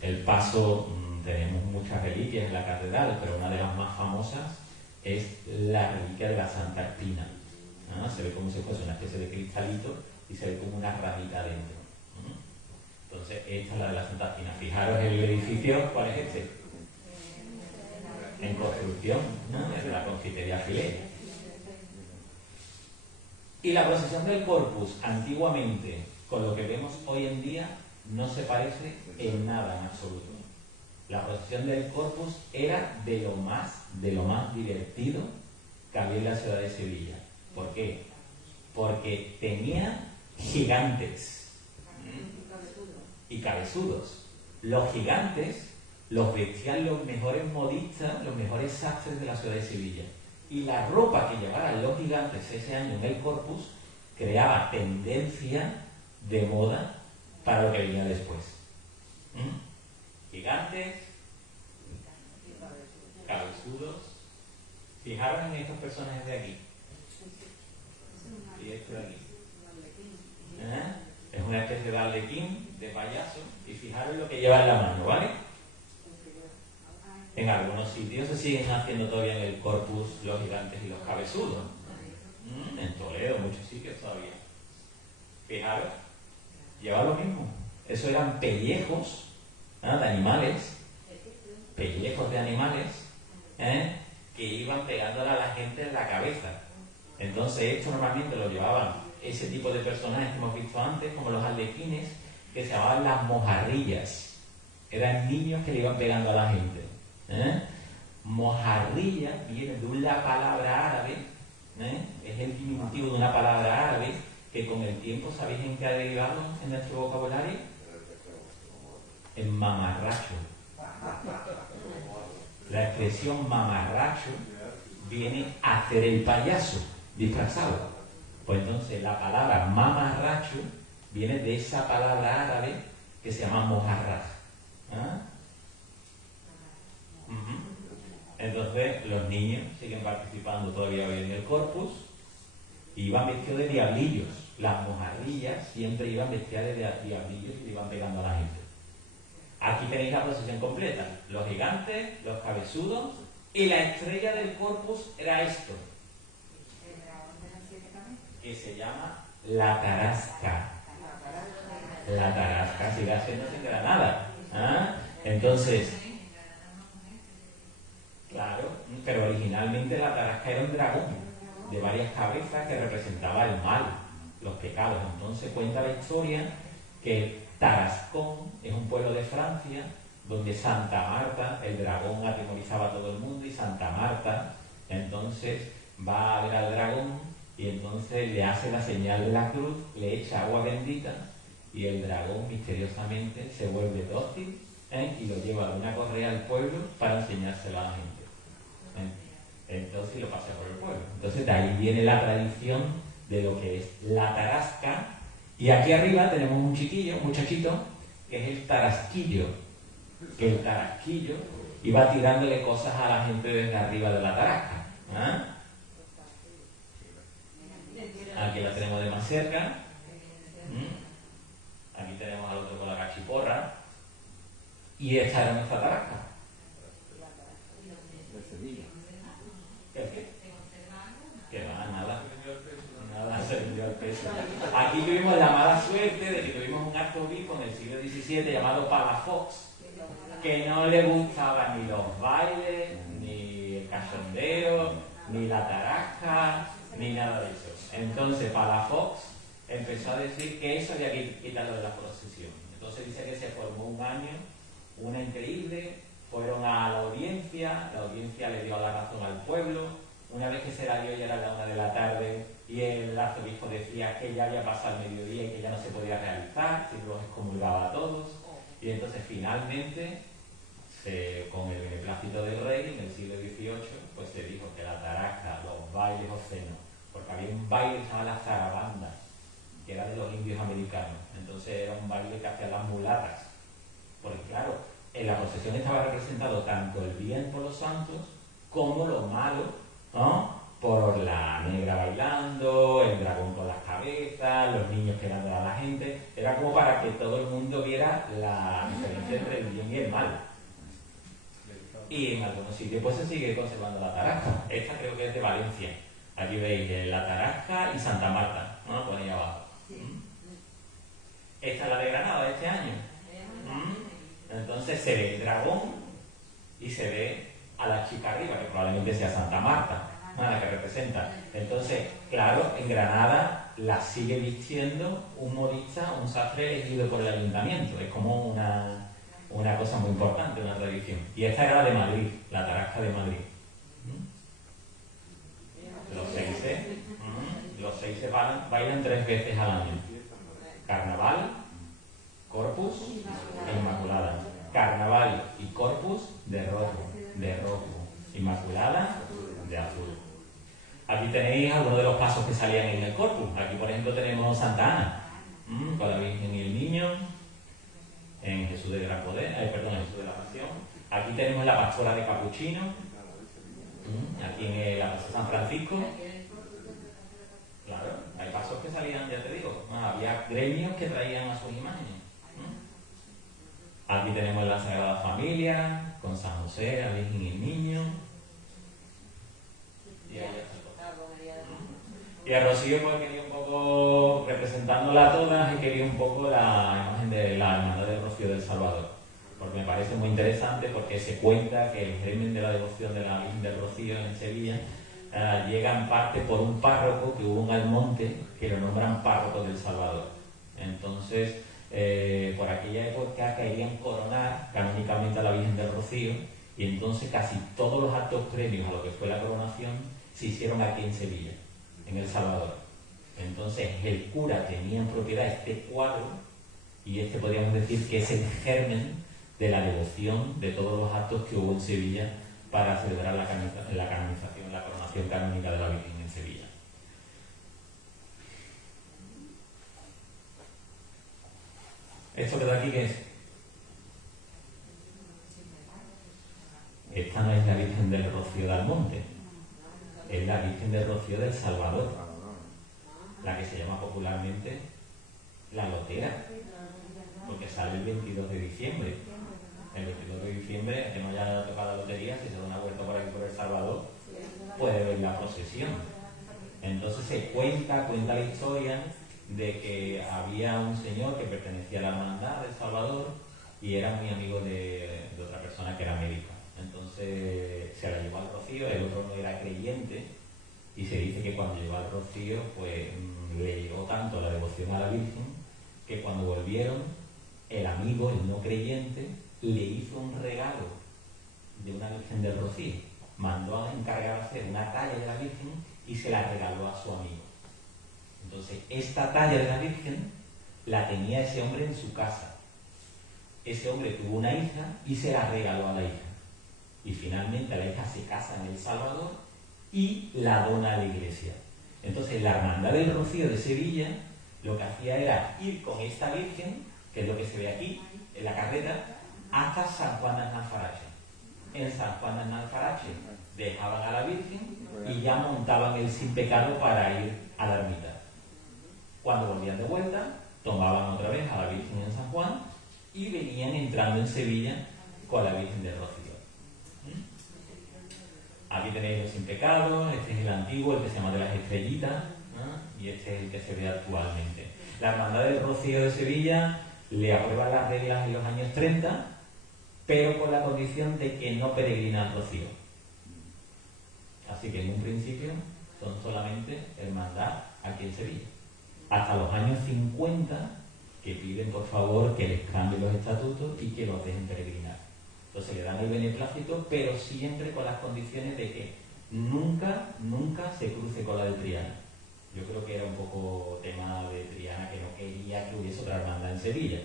el paso, tenemos muchas reliquias en la catedral, pero una de las más famosas es la reliquia de la Santa Espina. Se ve como si fuese una especie de cristalito y se ve como una rajita dentro. Entonces, esta es la de la Santa Espina. Fijaros el edificio, ¿cuál es este? En construcción, ¿no? Es la confitería Filé. Y la procesión del Corpus, antiguamente, con lo que vemos hoy en día, no se parece en nada en absoluto. La procesión del Corpus era de lo más divertido que había en la ciudad de Sevilla. ¿Por qué? Porque tenía gigantes y cabezudos. Los gigantes los vestían los mejores modistas, los mejores sastres de la ciudad de Sevilla. Y la ropa que llevaran los gigantes ese año en el Corpus creaba tendencia de moda para lo que venía después. Gigantes, cabezudos. Fijaros en estos personajes de aquí. Y esto de aquí. Es una especie de arlequín, de payaso. Y fijaros lo que lleva en la mano, ¿vale? En algunos sitios se siguen haciendo todavía en el Corpus los gigantes y los cabezudos. En Toledo, muchos sitios todavía. Fijaros, lleva lo mismo. Eso eran pellejos de animales, pellejos de animales, que iban pegándole a la gente en la cabeza. Entonces esto normalmente lo llevaban ese tipo de personajes que hemos visto antes, como los arlequines, que se llamaban las mojarrillas. Eran niños que le iban pegando a la gente. Mojarrilla viene de una palabra árabe, es el diminutivo de una palabra árabe que con el tiempo, ¿sabéis en qué ha derivado en nuestro vocabulario? En mamarracho. La expresión mamarracho viene a hacer el payaso disfrazado. Pues entonces la palabra mamarracho viene de esa palabra árabe que se llama mojarraj. Entonces los niños siguen participando todavía hoy en el Corpus y iban vestidos de diablillos. Las mojarrillas siempre iban vestidas de diablillos y le iban pegando a la gente. Aquí tenéis la procesión completa. Los gigantes, los cabezudos y la estrella del Corpus era esto, que se llama la tarasca. La tarasca sigue haciendo sin Granada. Entonces, claro, pero originalmente la tarasca era un dragón de varias cabezas que representaba el mal, los pecados. Entonces cuenta la historia que Tarascón es un pueblo de Francia donde Santa Marta, el dragón atemorizaba a todo el mundo, y Santa Marta entonces va a ver al dragón y entonces le hace la señal de la cruz, le echa agua bendita y el dragón misteriosamente se vuelve dócil, y lo lleva de una correa al pueblo para enseñárselo a la gente. Entonces lo pasea por el pueblo. Entonces de ahí viene la tradición de lo que es la tarasca, y aquí arriba tenemos un chiquillo, un muchachito, que es el tarasquillo, que el tarasquillo iba tirándole cosas a la gente desde arriba de la tarasca. Aquí la tenemos de más cerca. Aquí tenemos al otro con la cachiporra. Y esta era nuestra tarasca. De Sevilla. ¿Qué? Que va, nada. Nada se vendió al peso. Aquí tuvimos la mala suerte de que tuvimos un acto obispo en el siglo XVII llamado Palafox, que no le gustaban ni los bailes, ni el cachondeo, ni la tarasca, ni nada de eso. Entonces Palafox empezó a decir que eso había que quitarlo de la procesión. Entonces dice que se formó un año, una increíble, fueron a la audiencia le dio la razón al pueblo. Una vez que se la dio ya era la 1 de la tarde y el arzobispo decía que ya había pasado el mediodía y que ya no se podía realizar, que los excomulgaba a todos. Y entonces finalmente, con el beneplácito del rey, en el siglo XVIII, pues se dijo que la tarasca, los bailes obscenos, porque había un baile que se llama la zarabanda, que era de los indios americanos. Entonces era un baile que hacían las mulatas. Porque claro, en la procesión estaba representado tanto el bien por los santos como lo malo, ¿no? Por la negra bailando, el dragón con las cabezas, los niños quedando a la gente. Era como para que todo el mundo viera la diferencia entre el bien y el mal. Y en algunos sitios pues se sigue conservando la tarasca. Esta creo que es de Valencia. Aquí veis la tarasca y Santa Marta, ¿no? Por ahí abajo. Esta es la de Granada de este año. Entonces se ve el dragón y se ve a la chica arriba, que probablemente sea Santa Marta, la que representa. Entonces, claro, en Granada la sigue vistiendo un modista, un sastre elegido por el ayuntamiento. Es como una cosa muy importante, una tradición. Y esta era la de Madrid, la tarasca de Madrid. Los seis se bailan 3 veces al año. Carnaval, Corpus e Inmaculada. Carnaval y Corpus de rojo. Inmaculada de azul. Aquí tenéis algunos de los pasos que salían en el Corpus. Aquí, por ejemplo, tenemos Santa Ana, con la Virgen y el Niño, en Jesús de Gran Poder, en Jesús de la Pasión. Aquí tenemos la pastora de Capuchino, aquí en la Plaza San Francisco. Claro, hay pasos que salían, ya te digo, había gremios que traían a sus imágenes. Aquí tenemos la Sagrada Familia, con San José, la Virgen y el Niño. Y a Rocío pues quería un poco, representándola a todas, y quería un poco la imagen de la Hermandad de Rocío del Salvador. Porque me parece muy interesante, porque se cuenta que el germen de la devoción de la Virgen del Rocío en Sevilla llega en parte por un párroco que hubo en Almonte, que lo nombran párroco del Salvador. Entonces, por aquella época querían coronar canónicamente a la Virgen del Rocío, y entonces casi todos los actos previos a lo que fue la coronación se hicieron aquí en Sevilla, en El Salvador. Entonces el cura tenía en propiedad este cuadro, y este podríamos decir que es el germen de la devoción de todos los actos que hubo en Sevilla para celebrar la canonización, la coronación canónica de la Virgen en Sevilla. ¿Esto que da aquí qué es? Esta no es la Virgen del Rocío de Almonte, es la Virgen del Rocío del Salvador, la que se llama popularmente la Lotera, porque sale el 22 de diciembre. El 22 de diciembre, que no haya tocado la lotería, si se da una vuelta por aquí por El Salvador, puede ver la procesión. Entonces se cuenta la historia de que había un señor que pertenecía a la hermandad de El Salvador y era muy amigo de otra persona que era médica. Entonces se la llevó al Rocío, el otro no era creyente, y se dice que cuando llegó al Rocío pues le llegó tanto la devoción a la Virgen que cuando volvieron, el amigo, el no creyente, le hizo un regalo de una Virgen del Rocío. Mandó a encargar hacer una talla de la Virgen y se la regaló a su amigo. Entonces, esta talla de la Virgen la tenía ese hombre en su casa. Ese hombre tuvo una hija y se la regaló a la hija. Y finalmente la hija se casa en El Salvador y la dona a la iglesia. Entonces, la Hermandad del Rocío de Sevilla lo que hacía era ir con esta Virgen, que es lo que se ve aquí, en la carreta, hasta San Juan de Alfarache. En San Juan de Alfarache dejaban a la Virgen y ya montaban el Sin Pecado para ir a la ermita. Cuando volvían de vuelta, tomaban otra vez a la Virgen en San Juan y venían entrando en Sevilla con la Virgen del Rocío. Aquí tenéis el Sin Pecado, este es el antiguo, el que se llama de las Estrellitas, ¿no? Y este es el que se ve actualmente. La Hermandad del Rocío de Sevilla le aprueba las reglas en los años 30, pero con la condición de que no peregrina al Rocío. Así que en un principio son solamente hermandad aquí en Sevilla. Hasta los años 50, que piden por favor que les cambien los estatutos y que los dejen peregrinar. Entonces le dan el beneplácito, pero siempre con las condiciones de que nunca se cruce con la de Triana. Yo creo que era un poco tema de Triana, que no quería que hubiese otra hermandad en Sevilla,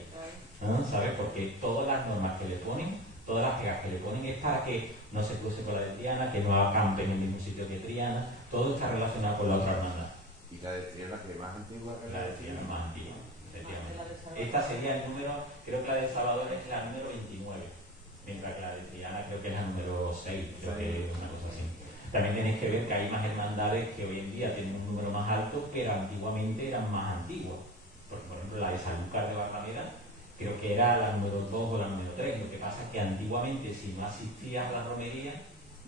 ¿no? ¿Sabes? Porque todas las normas que le ponen, todas las pegas que le ponen es para que no se cruce con la de Triana, que no acampe en el mismo sitio que Triana, todo está relacionado con la otra hermandad. ¿Y la de Triana que es más antigua? La de Triana es más antigua, efectivamente. Esta sería el número, creo que la de Salvador es la número 29, mientras que la de Triana creo que es la número 6, creo que es una cosa así. También tenéis que ver que hay más hermandades que hoy en día tienen un número más alto, pero antiguamente eran más antiguas. Porque, por ejemplo, la de Sanlúcar de Barrameda creo que era la número 2 o la número 3. Lo que pasa es que antiguamente, si no asistías a la romería,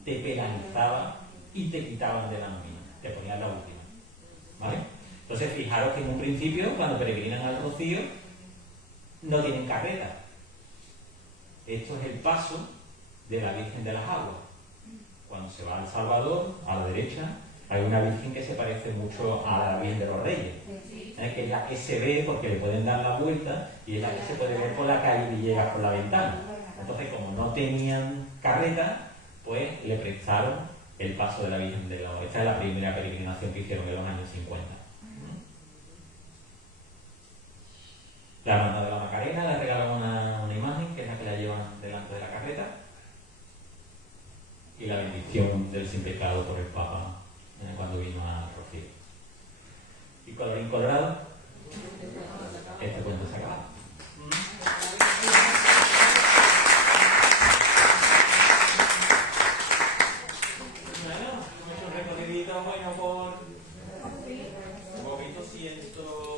te penalizaban y te quitaban de la nómina, te ponían la última. ¿Vale? Entonces, fijaros que en un principio, cuando peregrinan al Rocío, no tienen carreta. Esto es el paso de la Virgen de las Aguas. Cuando se va al Salvador, a la derecha, hay una Virgen que se parece mucho a la Virgen de los Reyes. Que es la que se ve porque le pueden dar la vuelta y es la que se puede ver por la calle y llega por la ventana. Entonces, como no tenían carreta, pues le prestaron el paso de la Virgen de los Reyes. Esta es la primera peregrinación que hicieron en los años 50. La Hermandad de la Macarena le regalan una imagen, que es la que la llevan delante de la carreta, y la bendición del Sin Pecado por el Papa cuando vino a Rocío. Y colorín colorado, este cuento se acaba. Bueno, hemos hecho un recorrido bueno por un poquito 100.